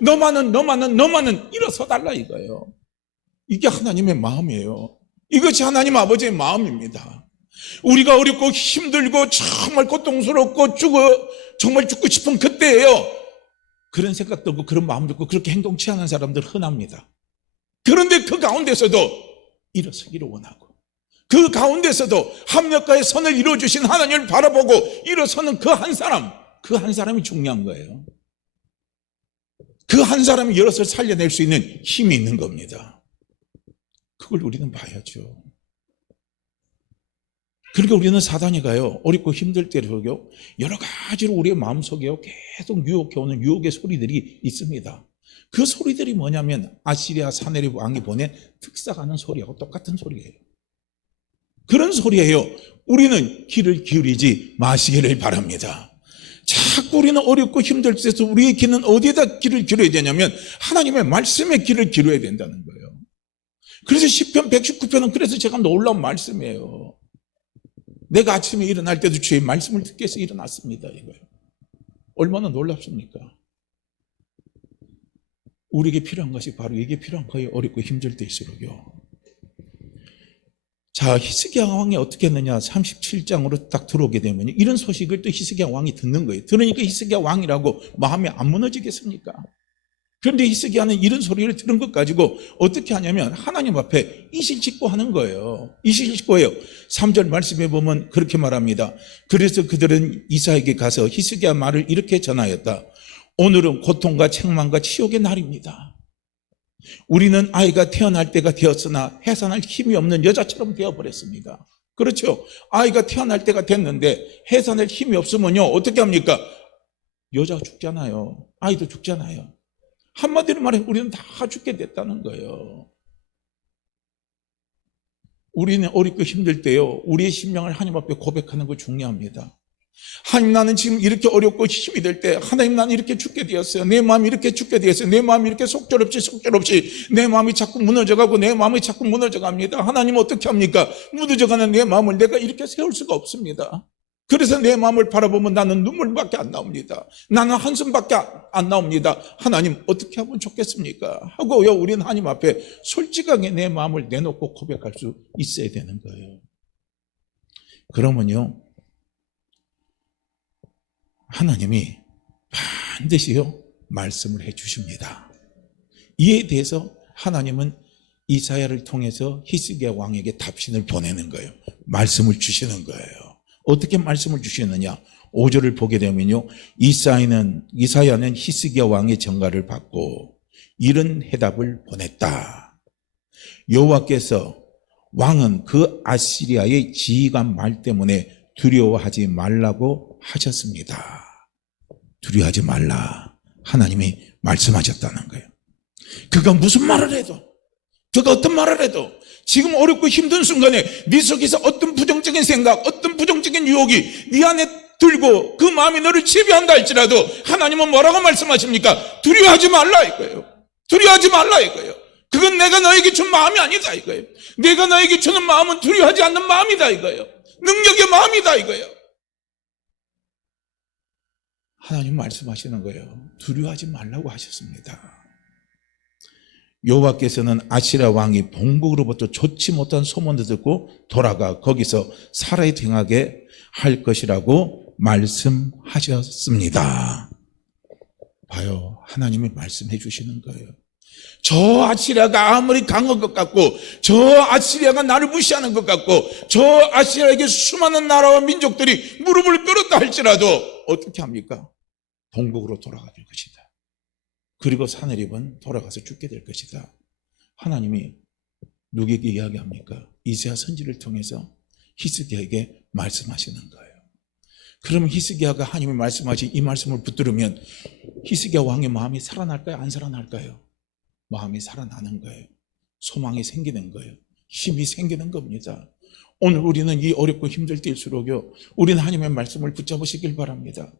너만은 일어서 달라 이거예요. 이게 하나님의 마음이에요. 이것이 하나님 아버지의 마음입니다. 우리가 어렵고 힘들고 정말 고통스럽고 정말 죽고 싶은 그때예요, 그런 생각 들고 그런 마음 들고 그렇게 행동치 않은 사람들 흔합니다. 그런데 그 가운데서도 일어서기를 원하고, 그 가운데서도 합력과의 선을 이루어주신 하나님을 바라보고 일어서는 그 한 사람이 중요한 거예요. 그 한 사람이 여럿을 살려낼 수 있는 힘이 있는 겁니다. 그걸 우리는 봐야죠. 그러니까 우리는 사단이 가요, 어렵고 힘들 때로요, 여러 가지로 우리의 마음속에요, 계속 유혹해오는 유혹의 소리들이 있습니다. 그 소리들이 뭐냐면 아시리아 사네립 왕이 보낸 특사가는 소리하고 똑같은 소리예요. 그런 소리예요. 우리는 귀를 기울이지 마시기를 바랍니다. 자꾸 우리는 어렵고 힘들 때서 우리의 귀는 어디에다 귀를 기울여야 되냐면 하나님의 말씀에 귀를 기울여야 된다는 거예요. 그래서 시편 119편은 그래서 제가 놀라운 말씀이에요. 내가 아침에 일어날 때도 주의 말씀을 듣기 위해서 일어났습니다 이거예요. 얼마나 놀랍습니까? 우리에게 필요한 것이 바로 이게 필요한 거예요. 어렵고 힘들 때일수록요. 자, 히스기야 왕이 어떻게 했느냐? 37장으로 딱 들어오게 되면 이런 소식을 또 히스기야 왕이 듣는 거예요. 들으니까 히스기야 왕이라고 마음이 안 무너지겠습니까? 그런데 히스기야는 이런 소리를 들은 것 가지고 어떻게 하냐면 하나님 앞에 이실직고 하는 거예요. 이실직고예요. 3절 말씀에 보면 그렇게 말합니다. 그래서 그들은 이사에게 가서 히스기야 말을 이렇게 전하였다. 오늘은 고통과 책망과 치욕의 날입니다. 우리는 아이가 태어날 때가 되었으나 해산할 힘이 없는 여자처럼 되어버렸습니다. 그렇죠. 아이가 태어날 때가 됐는데 해산할 힘이 없으면요 어떻게 합니까? 여자가 죽잖아요. 아이도 죽잖아요. 한마디로 말해 우리는 다 죽게 됐다는 거예요. 우리는 어렵고 힘들 때요 우리의 심령을 하나님 앞에 고백하는 거 중요합니다. 하나님, 나는 지금 이렇게 어렵고 힘이 될 때 하나님, 나는 이렇게 죽게 되었어요. 내 마음이 이렇게 죽게 되었어요. 내 마음이 이렇게 속절없이 내 마음이 자꾸 무너져가고 내 마음이 자꾸 무너져갑니다. 하나님 어떻게 합니까? 무너져가는 내 마음을 내가 이렇게 세울 수가 없습니다. 그래서 내 마음을 바라보면 나는 눈물밖에 안 나옵니다. 나는 한숨밖에 안 나옵니다. 하나님 어떻게 하면 좋겠습니까? 하고요 우리는 하나님 앞에 솔직하게 내 마음을 내놓고 고백할 수 있어야 되는 거예요. 그러면요 하나님이 반드시요 말씀을 해 주십니다. 이에 대해서 하나님은 이사야를 통해서 히스기야 왕에게 답신을 보내는 거예요. 말씀을 주시는 거예요. 어떻게 말씀을 주시느냐? 5절을 보게 되면요 이사야는 히스기야 왕의 전가를 받고 이런 해답을 보냈다. 여호와께서 왕은 그 아시리아의 지휘관 말 때문에 두려워하지 말라고 하셨습니다. 두려워하지 말라. 하나님이 말씀하셨다는 거예요. 그가 무슨 말을 해도, 그가 어떤 말을 해도 지금 어렵고 힘든 순간에 네 속에서 어떤 부정적인 생각, 어떤 부정적인 유혹이 네 안에 들고 그 마음이 너를 지배한다 할지라도 하나님은 뭐라고 말씀하십니까? 두려워하지 말라 이거예요. 두려워하지 말라 이거예요. 그건 내가 너에게 준 마음이 아니다 이거예요. 내가 너에게 주는 마음은 두려워하지 않는 마음이다 이거예요. 능력의 마음이다 이거예요. 하나님 말씀하시는 거예요. 두려워하지 말라고 하셨습니다. 여호와께서는 아시라 왕이 본국으로부터 좋지 못한 소문을 듣고 돌아가 거기서 살아야 행하게 할 것이라고 말씀하셨습니다. 봐요. 하나님이 말씀해 주시는 거예요. 저 아시리아가 아무리 강한 것 같고 저 아시리아가 나를 무시하는 것 같고 저 아시리아에게 수많은 나라와 민족들이 무릎을 꿇었다 할지라도 어떻게 합니까? 본국으로 돌아가 줄 것이다. 그리고 사내립은 돌아가서 죽게 될 것이다. 하나님이 누구에게 이야기합니까? 이사야 선지를 통해서 히스기야에게 말씀하시는 거예요. 그러면 히스기야가 하나님이 말씀하신 이 말씀을 붙들으면 히스기야 왕의 마음이 살아날까요? 안 살아날까요? 마음이 살아나는 거예요. 소망이 생기는 거예요. 힘이 생기는 겁니다. 오늘 우리는 이 어렵고 힘들 때일수록요 우리는 하나님의 말씀을 붙잡으시길 바랍니다.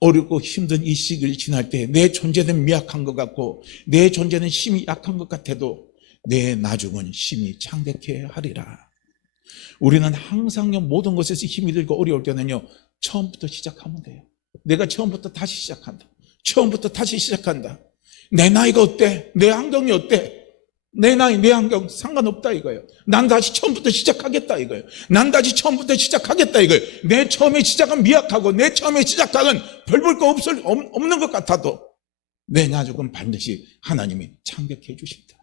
어렵고 힘든 이 시기를 지날 때 내 존재는 미약한 것 같고 내 존재는 힘이 약한 것 같아도 내 나중은 힘이 창대케 하리라. 우리는 항상요 모든 것에서 힘이 들고 어려울 때는요 처음부터 시작하면 돼요. 내가 처음부터 다시 시작한다. 처음부터 다시 시작한다. 내 나이가 어때? 내 환경이 어때? 내 나이, 내 환경 상관없다 이거예요. 난 다시 처음부터 시작하겠다 이거예요. 난 다시 처음부터 시작하겠다 이거예요. 내 처음에 시작은 미약하고 내 처음에 시작은 별 볼 거 없는 것 같아도 내 나중은 반드시 하나님이 창대케 해주신다.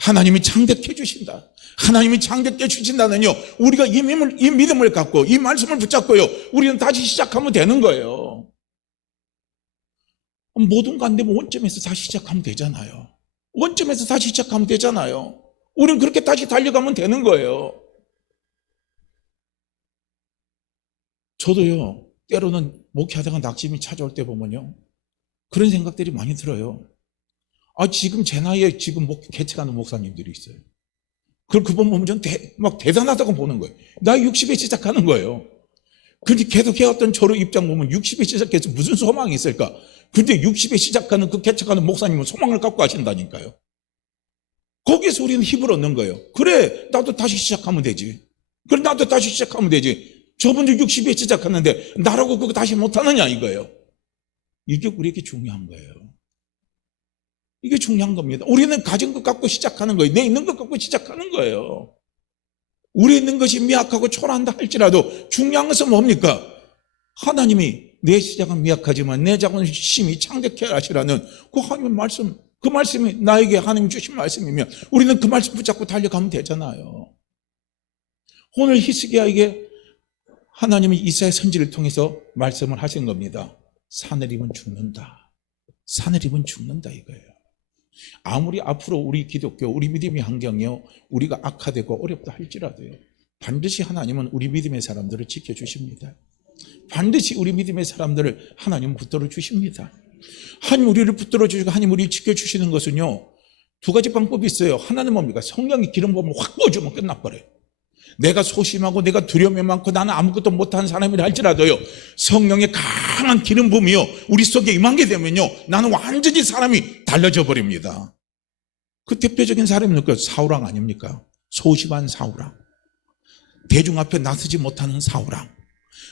하나님이 창대케 해주신다. 하나님이 창대케 해주신다는요 우리가 이 믿음을 갖고 이 말씀을 붙잡고요 우리는 다시 시작하면 되는 거예요. 모든 거 안 되면 원점에서 다시 시작하면 되잖아요. 원점에서 다시 시작하면 되잖아요. 우리는 그렇게 다시 달려가면 되는 거예요. 저도요 때로는 목회하다가 낙심이 찾아올 때 보면요 그런 생각들이 많이 들어요. 지금 제 나이에 지금 개척하는 목사님들이 있어요. 그분 보면 전 막 대단하다고 보는 거예요. 나 60에 시작하는 거예요. 근데 계속 해왔던 저로 입장 보면 60에 시작해서 무슨 소망이 있을까? 근데 60에 시작하는 그 개척하는 목사님은 소망을 갖고 하신다니까요. 거기에서 우리는 힘을 얻는 거예요. 그래 나도 다시 시작하면 되지. 그래 나도 다시 시작하면 되지. 저분들 60에 시작하는데 나라고 그거 다시 못하느냐 이거예요. 이게 우리에게 중요한 거예요. 이게 중요한 겁니다. 우리는 가진 것 갖고 시작하는 거예요. 내 있는 것 갖고 시작하는 거예요. 우리 있는 것이 미약하고 초라한다 할지라도 중요한 것은 뭡니까? 하나님이 내 시작은 미약하지만 내 작은 힘이 창대케 하시라는 그 하나님의 말씀, 그 말씀이 나에게 하나님 주신 말씀이면 우리는 그 말씀 붙잡고 달려가면 되잖아요. 오늘 히스기야에게 하나님이 이사야 선지를 통해서 말씀을 하신 겁니다. 사내림은 죽는다. 사내림은 죽는다 이거예요. 아무리 앞으로 우리 기독교, 우리 믿음의 환경이요, 우리가 악화되고 어렵다 할지라도요, 반드시 하나님은 우리 믿음의 사람들을 지켜주십니다. 반드시 우리 믿음의 사람들을 하나님은 붙들어 주십니다. 하나님 우리를 붙들어 주시고 하나님 우리를 지켜주시는 것은요, 두 가지 방법이 있어요. 하나는 뭡니까? 성령이 기름 부음을 확 부어주면 끝나버려요. 내가 소심하고 내가 두려움이 많고 나는 아무것도 못하는 사람이라 할지라도요, 성령의 강한 기름 부음이요 우리 속에 임하게 되면요, 나는 완전히 사람이 달라져 버립니다. 그 대표적인 사람이 누굴까요? 사울왕 아닙니까? 소심한 사울왕, 대중 앞에 나서지 못하는 사울왕,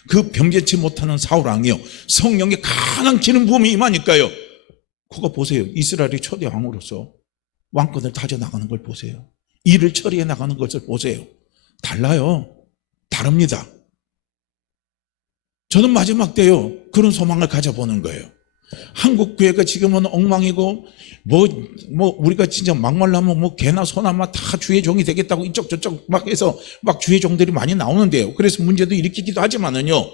그 변개치 못하는 사울왕이요, 성령의 강한 기름 부음이 임하니까요, 그거 보세요. 이스라엘의 초대 왕으로서 왕권을 다져나가는 걸 보세요. 일을 처리해 나가는 것을 보세요. 달라요. 다릅니다. 저는 마지막 때요, 그런 소망을 가져보는 거예요. 한국 교회가 지금은 엉망이고 우리가 진짜 막말라면 개나 소나 다 주의 종이 되겠다고 이쪽 저쪽 막 해서 막 주의 종들이 많이 나오는데요. 그래서 문제도 일으키기도 하지만은요,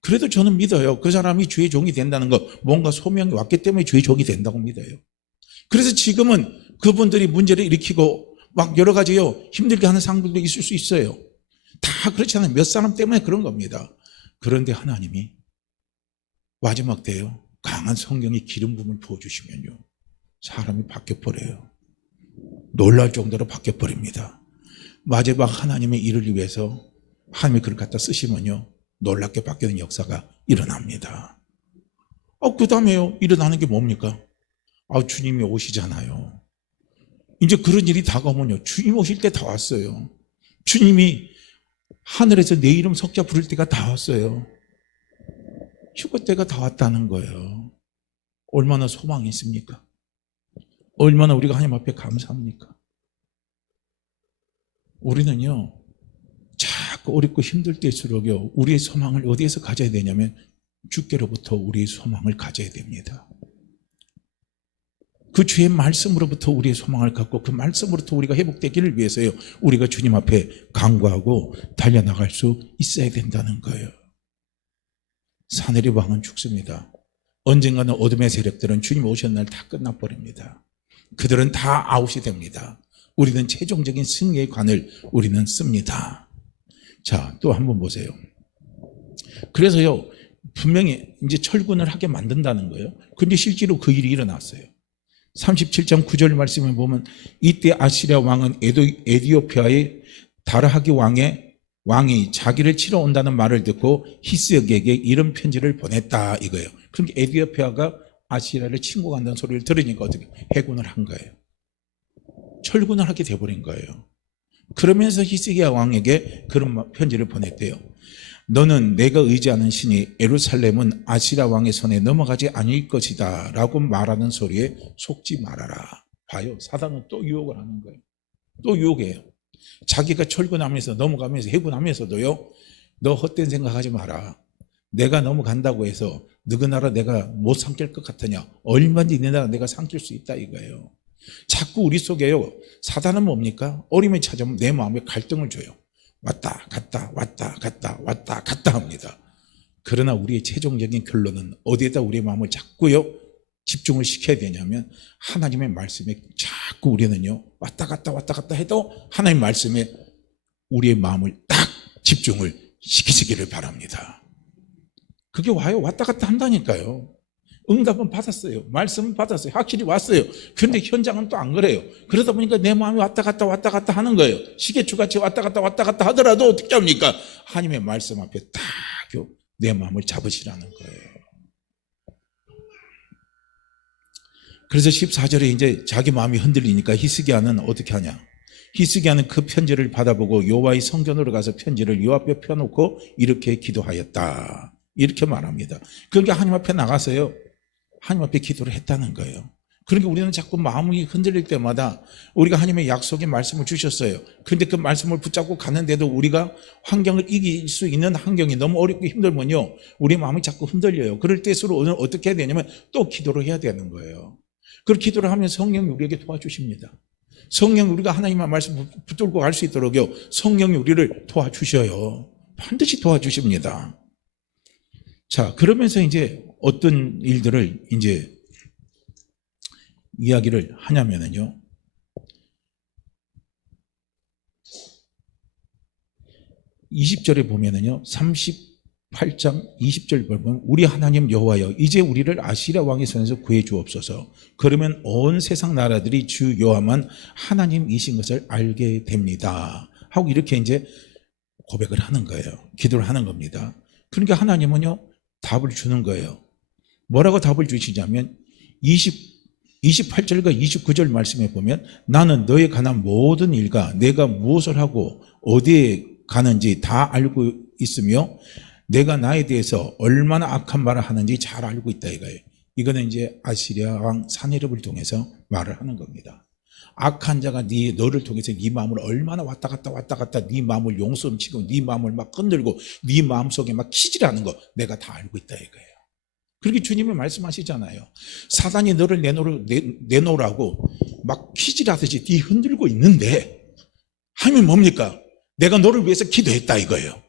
그래도 저는 믿어요. 그 사람이 주의 종이 된다는 거, 뭔가 소명이 왔기 때문에 주의 종이 된다고 믿어요. 그래서 지금은 그분들이 문제를 일으키고 막 여러 가지요 힘들게 하는 상황들도 있을 수 있어요. 다 그렇지 않아요. 몇 사람 때문에 그런 겁니다. 그런데 하나님이 마지막 때요, 강한 성령의 기름 부음을 부어주시면요, 사람이 바뀌어버려요. 놀랄 정도로 바뀌어버립니다. 마지막 하나님의 일을 위해서 하나님이 그걸 갖다 쓰시면요, 놀랍게 바뀌는 역사가 일어납니다. 그 다음에요, 일어나는 게 뭡니까? 주님이 오시잖아요. 이제 그런 일이 다가오면요, 주님 오실 때 다 왔어요. 주님이 하늘에서 내 이름 석자 부를 때가 다 왔어요. 휴거 때가 다 왔다는 거예요. 얼마나 소망이 있습니까? 얼마나 우리가 하나님 앞에 감사합니까? 우리는요, 자꾸 어렵고 힘들 때일수록요, 우리의 소망을 어디에서 가져야 되냐면 주께로부터 우리의 소망을 가져야 됩니다. 그 주의 말씀으로부터 우리의 소망을 갖고 그 말씀으로부터 우리가 회복되기를 위해서요, 우리가 주님 앞에 간구하고 달려나갈 수 있어야 된다는 거예요. 사내리 왕은 죽습니다. 언젠가는 어둠의 세력들은 주님 오신 날 다 끝나버립니다. 그들은 다 아웃이 됩니다. 우리는 최종적인 승리의 관을 우리는 씁니다. 자, 또 한번 보세요. 그래서요, 분명히 이제 철군을 하게 만든다는 거예요. 근데 실제로 그 일이 일어났어요. 37장 9절 말씀을 보면, 이때 아시리아 왕은 에디오피아의 다르하기 왕이 자기를 치러 온다는 말을 듣고 히스기야에게 이런 편지를 보냈다 이거예요. 그러니까 에디오피아가 아시리아를 치고 간다는 소리를 들으니까 어떻게 해군을 한 거예요. 철군을 하게 돼버린 거예요. 그러면서 히스기야 왕에게 그런 편지를 보냈대요. 너는 내가 의지하는 신이 예루살렘은 아시리아 왕의 손에 넘어가지 않을 것이다 라고 말하는 소리에 속지 말아라. 봐요, 사단은 또 유혹을 하는 거예요. 또 유혹해요. 자기가 철군하면서 넘어가면서 해군하면서도요, 너 헛된 생각하지 마라. 내가 넘어간다고 해서 너희 나라 내가 못 삼킬 것 같으냐? 얼마든지 내 나라 내가 삼킬 수 있다 이거예요. 자꾸 우리 속에요, 사단은 뭡니까? 어림을 찾아오면 내 마음에 갈등을 줘요. 왔다 갔다 왔다 갔다 왔다 갔다 합니다. 그러나 우리의 최종적인 결론은 어디에다 우리의 마음을 자꾸요 집중을 시켜야 되냐면 하나님의 말씀에 자꾸 우리는요 왔다 갔다 해도 하나님의 말씀에 우리의 마음을 딱 집중을 시키시기를 바랍니다. 그게 와요. 왔다 갔다 한다니까요. 응답은 받았어요. 말씀은 받았어요. 확실히 왔어요. 그런데 현장은 또 안 그래요. 그러다 보니까 내 마음이 왔다 갔다 하는 거예요. 시계추같이 왔다 갔다 하더라도 어떻게 합니까? 하나님의 말씀 앞에 딱 내 마음을 잡으시라는 거예요. 그래서 14절에 이제 자기 마음이 흔들리니까 히스기야는 어떻게 하냐? 히스기야는 그 편지를 받아보고 여호와의 성전으로 가서 편지를 여호와 앞에 펴놓고 이렇게 기도하였다. 이렇게 말합니다. 그러니까 하나님 앞에 나가서요, 하나님 앞에 기도를 했다는 거예요. 그러니까 우리는 자꾸 마음이 흔들릴 때마다 우리가 하나님의 약속의 말씀을 주셨어요. 그런데 그 말씀을 붙잡고 가는데도 우리가 환경을 이길 수 있는 환경이 너무 어렵고 힘들면요, 우리 마음이 자꾸 흔들려요. 그럴 때일수록 오늘 어떻게 해야 되냐면 또 기도를 해야 되는 거예요. 그걸 기도를 하면 성령이 우리에게 도와주십니다. 성령이 우리가 하나님의 말씀을 붙들고 갈 수 있도록요, 성령이 우리를 도와주셔요. 반드시 도와주십니다. 자, 그러면서 이제 어떤 일들을 이제 이야기를 하냐면은요, 20절에 보면은요, 38장 20절 보면 우리 하나님 여호와여 이제 우리를 아시리아 왕의 손에서 구해 주옵소서. 그러면 온 세상 나라들이 주 여호와만 하나님이신 것을 알게 됩니다 하고 이렇게 이제 고백을 하는 거예요. 기도를 하는 겁니다. 그러니까 하나님은요, 답을 주는 거예요. 뭐라고 답을 주시냐면 28절과 29절 말씀에 보면 나는 너에 관한 모든 일과 내가 무엇을 하고 어디에 가는지 다 알고 있으며 내가 나에 대해서 얼마나 악한 말을 하는지 잘 알고 있다 이거예요. 이거는 이제 아시리아 왕 사네립을 통해서 말을 하는 겁니다. 악한 자가 너를 통해서 네 마음을 얼마나 왔다 갔다 네 마음을 용서치고 네 마음을 막 흔들고 네 마음속에 막 키질하는 거 내가 다 알고 있다 이거예요. 그렇게 주님이 말씀하시잖아요. 사단이 너를 내놓으라고 막 키질하듯이 네 흔들고 있는데 하면 뭡니까? 내가 너를 위해서 기도했다 이거예요.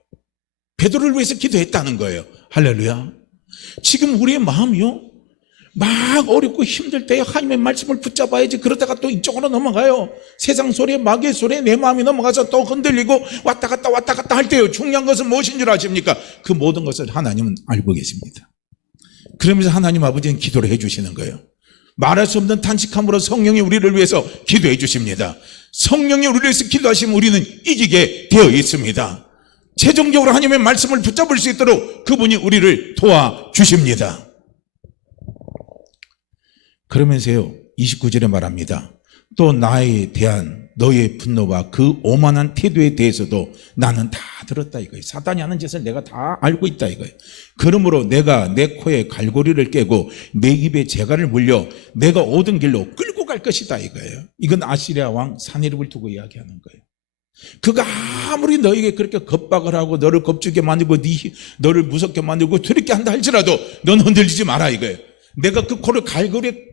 베드로를 위해서 기도했다는 거예요. 할렐루야. 지금 우리의 마음이요, 막 어렵고 힘들 때 하나님의 말씀을 붙잡아야지. 그러다가 또 이쪽으로 넘어가요. 세상 소리에 마귀의 소리에 내 마음이 넘어가서 또 흔들리고 왔다 갔다 할 때요. 중요한 것은 무엇인 줄 아십니까? 그 모든 것을 하나님은 알고 계십니다. 그러면서 하나님 아버지는 기도를 해주시는 거예요. 말할 수 없는 탄식함으로 성령이 우리를 위해서 기도해 주십니다. 성령이 우리를 위해서 기도하시면 우리는 이기게 되어 있습니다. 최종적으로 하나님의 말씀을 붙잡을 수 있도록 그분이 우리를 도와주십니다. 그러면서요, 29절에 말합니다. 또 나에 대한 너의 분노와 그 오만한 태도에 대해서도 나는 다 들었다 이거예요. 사단이 하는 짓을 내가 다 알고 있다 이거예요. 그러므로 내가 내 코에 갈고리를 깨고 내 입에 재갈을 물려 내가 오던 길로 끌고 갈 것이다 이거예요. 이건 아시리아 왕 사네립을 두고 이야기하는 거예요. 그가 아무리 너에게 그렇게 겁박을 하고 너를 겁주게 만들고 너를 무섭게 만들고 두렵게 한다 할지라도 넌 흔들리지 마라 이거예요. 내가 그 코를 갈고리에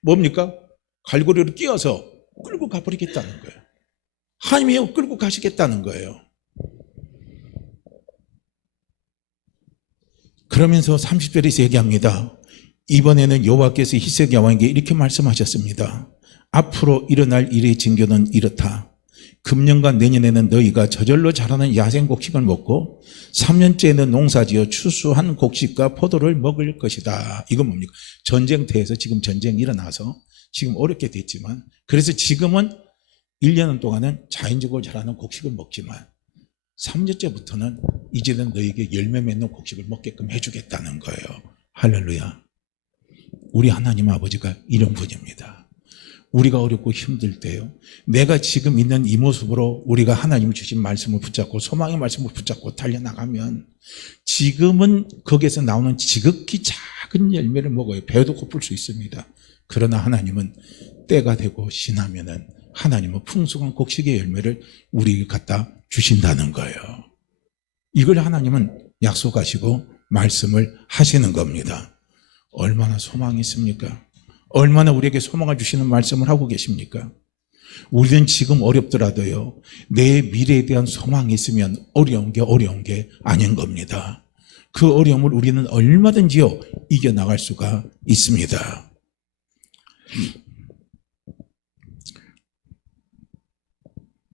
뭡니까? 갈고리를 끼워서 끌고 가버리겠다는 거예요. 하나님이요, 끌고 가시겠다는 거예요. 그러면서 30절에서 얘기합니다. 이번에는 여호와께서 히스기야 왕에게 이렇게 말씀하셨습니다. 앞으로 일어날 일의 징조는 이렇다. 금년과 내년에는 너희가 저절로 자라는 야생 곡식을 먹고 3년째에는 농사지어 추수한 곡식과 포도를 먹을 것이다. 이건 뭡니까? 전쟁터에서 지금 전쟁이 일어나서 지금 어렵게 됐지만, 그래서 지금은 1년 동안은 자연적으로 자라는 곡식을 먹지만 3년째부터는 이제는 너에게 열매 맺는 곡식을 먹게끔 해주겠다는 거예요. 할렐루야. 우리 하나님 아버지가 이런 분입니다. 우리가 어렵고 힘들 때요, 내가 지금 있는 이 모습으로 우리가 하나님이 주신 말씀을 붙잡고 소망의 말씀을 붙잡고 달려나가면 지금은 거기에서 나오는 지극히 작은 열매를 먹어요. 배도 고플 수 있습니다. 그러나 하나님은 때가 되고 지나면은 하나님은 풍성한 곡식의 열매를 우리에게 갖다 주신다는 거예요. 이걸 하나님은 약속하시고 말씀을 하시는 겁니다. 얼마나 소망이 있습니까? 얼마나 우리에게 소망을 주시는 말씀을 하고 계십니까? 우리는 지금 어렵더라도요, 내 미래에 대한 소망이 있으면 어려운 게 아닌 겁니다. 그 어려움을 우리는 얼마든지요 이겨나갈 수가 있습니다.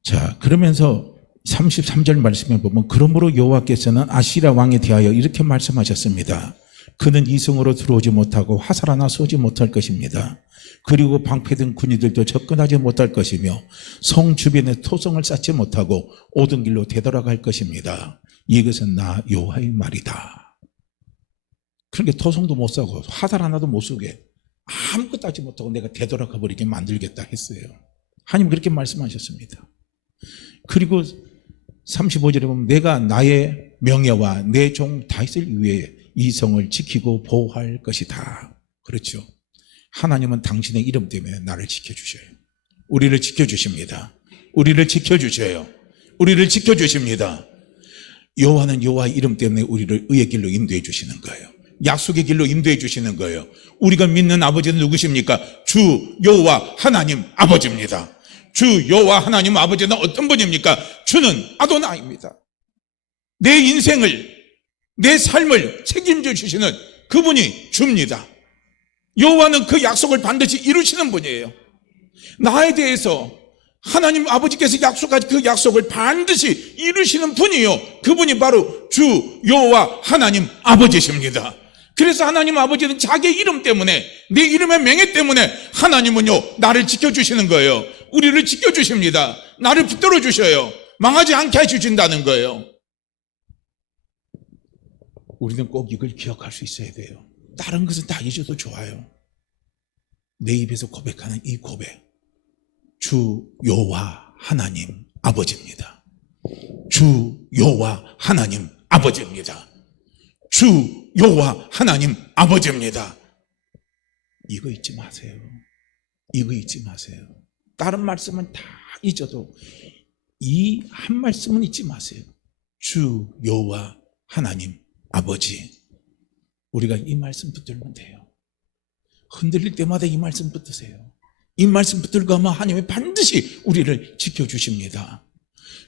자, 그러면서 33절 말씀에 보면 그러므로 여호와께서는 아시리아 왕에 대하여 이렇게 말씀하셨습니다. 그는 이성으로 들어오지 못하고 화살 하나 쏘지 못할 것입니다. 그리고 방패든 군인들도 접근하지 못할 것이며 성 주변에 토성을 쌓지 못하고 오던 길로 되돌아갈 것입니다. 이것은 나 여호와의 말이다. 그러니까 토성도 못 쏘고 화살 하나도 못 쏘게 아무것도 하지 못하고 내가 되돌아가 버리게 만들겠다 했어요. 하나님 그렇게 말씀하셨습니다. 그리고 35절에 보면 내가 나의 명예와 내 종 다윗을 위해 이 성을 지키고 보호할 것이다. 그렇죠. 하나님은 당신의 이름 때문에 나를 지켜주셔요. 우리를 지켜주십니다. 우리를 지켜주셔요. 우리를 지켜주십니다. 여호와는 여호와의 이름 때문에 우리를 의의 길로 인도해 주시는 거예요. 약속의 길로 인도해 주시는 거예요. 우리가 믿는 아버지는 누구십니까? 주 여호와 하나님 아버지입니다. 주 여호와 하나님 아버지는 어떤 분입니까? 주는 아도나이입니다. 내 인생을, 내 삶을 책임져 주시는 그분이 주입니다. 여호와는 그 약속을 반드시 이루시는 분이에요. 나에 대해서 하나님 아버지께서 약속하신 그 약속을 반드시 이루시는 분이요, 그분이 바로 주 여호와 하나님 아버지십니다. 그래서 하나님 아버지는 자기 이름 때문에, 내 이름의 명예 때문에 하나님은요 나를 지켜주시는 거예요. 우리를 지켜주십니다. 나를 붙들어 주셔요. 망하지 않게 해주신다는 거예요. 우리는 꼭 이걸 기억할 수 있어야 돼요. 다른 것은 다 잊어도 좋아요. 내 입에서 고백하는 이 고백, 주 여호와 하나님 아버지입니다. 주 여호와 하나님 아버지입니다. 주 여호와 하나님 아버지입니다. 이거 잊지 마세요. 이거 잊지 마세요. 다른 말씀은 다 잊어도 이 한 말씀은 잊지 마세요. 주 여호와 하나님 아버지. 우리가 이 말씀 붙들면 돼요. 흔들릴 때마다 이 말씀 붙드세요. 이 말씀 붙들고 하면 하나님이 반드시 우리를 지켜주십니다.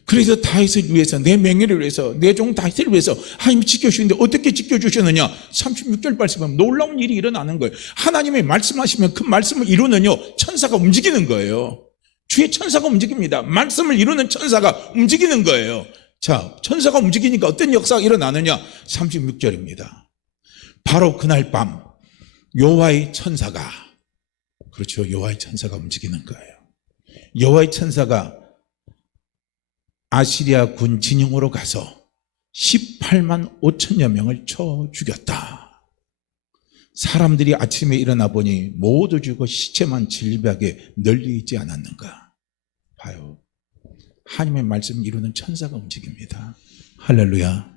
그래서 다윗을 위해서, 내 명예를 위해서, 내 종 다윗을 위해서 하나님이 지켜주시는데 어떻게 지켜주셨느냐? 36절 말씀하면 놀라운 일이 일어나는 거예요. 하나님이 말씀하시면 그 말씀을 이루는요 천사가 움직이는 거예요. 주의 천사가 움직입니다. 말씀을 이루는 천사가 움직이는 거예요. 자, 천사가 움직이니까 어떤 역사가 일어나느냐? 36절입니다. 바로 그날 밤 여호와의 천사가, 그렇죠, 여호와의 천사가 움직이는 거예요. 여호와의 천사가 아시리아 군 진영으로 가서 18만 5천여 명을 쳐 죽였다. 사람들이 아침에 일어나 보니 모두 죽어 시체만 질비하게 널리 있지 않았는가. 봐요. 하나님의 말씀을 이루는 천사가 움직입니다. 할렐루야.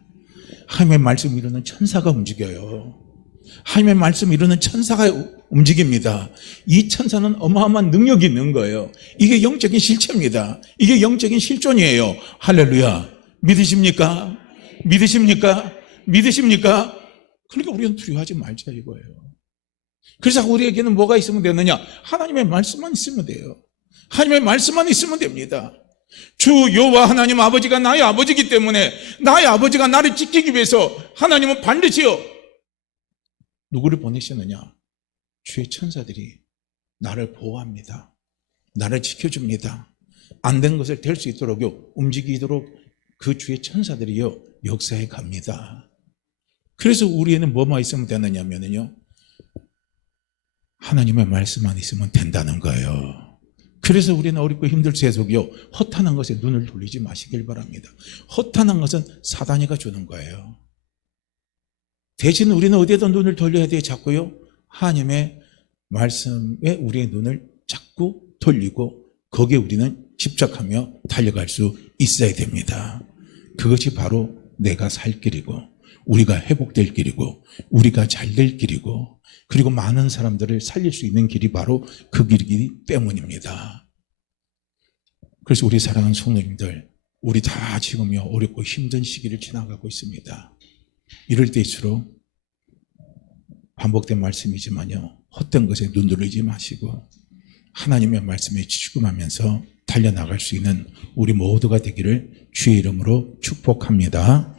하나님의 말씀을 이루는 천사가 움직여요. 하나님의 말씀을 이루는 천사가 움직입니다. 이 천사는 어마어마한 능력이 있는 거예요. 이게 영적인 실체입니다. 이게 영적인 실존이에요. 할렐루야. 믿으십니까? 믿으십니까? 믿으십니까? 그러니까 우리는 두려워하지 말자 이거예요. 그래서 우리에게는 뭐가 있으면 되느냐? 하나님의 말씀만 있으면 돼요. 하나님의 말씀만 있으면 됩니다. 주 여호와 하나님 아버지가 나의 아버지이기 때문에, 나의 아버지가 나를 지키기 위해서 하나님은 반드시요 누구를 보내시느냐? 주의 천사들이 나를 보호합니다. 나를 지켜줍니다. 안 된 것을 될 수 있도록 움직이도록 그 주의 천사들이요 역사해 갑니다. 그래서 우리에는 뭐만 있으면 되느냐면요, 하나님의 말씀만 있으면 된다는 거예요. 그래서 우리는 어렵고 힘들 세속이요 허탄한 것에 눈을 돌리지 마시길 바랍니다. 허탄한 것은 사단이가 주는 거예요. 대신 우리는 어디에다 눈을 돌려야 돼요? 자꾸요 하나님의 말씀에 우리의 눈을 자꾸 돌리고 거기에 우리는 집착하며 달려갈 수 있어야 됩니다. 그것이 바로 내가 살 길이고, 우리가 회복될 길이고, 우리가 잘될 길이고, 그리고 많은 사람들을 살릴 수 있는 길이 바로 그 길이기 때문입니다. 그래서 우리 사랑하는 성도님들, 우리 다 지금요 어렵고 힘든 시기를 지나가고 있습니다. 이럴 때일수록 반복된 말씀이지만요 헛된 것에 눈 돌리지 마시고 하나님의 말씀에 집중하면서 달려나갈 수 있는 우리 모두가 되기를 주의 이름으로 축복합니다.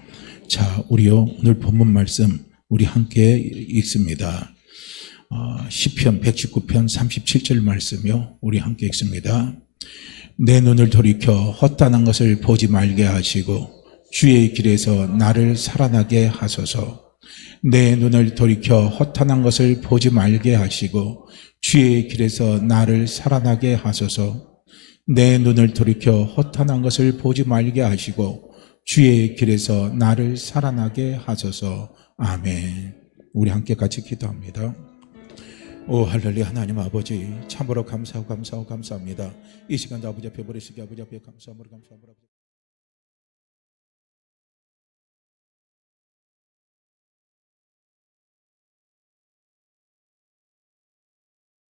자, 우리요 오늘 본문 말씀 우리 함께 읽습니다. 시편 119편 37절 말씀이요 우리 함께 읽습니다. 내 눈을 돌이켜 헛단한 것을 보지 말게 하시고 주의 길에서 나를 살아나게 하소서. 내 눈을 돌이켜 허탄한 것을 보지 말게 하시고 주의 길에서 나를 살아나게 하소서. 내 눈을 돌이켜 허탄한 것을 보지 말게 하시고 주의 길에서 나를 살아나게 하소서. 아멘. 우리 함께 같이 기도합니다. 오 할렐루야. 하나님 아버지 참으로 감사합니다. 이 시간도 아버지 앞에 버리시기 아버지 앞에 감사함으로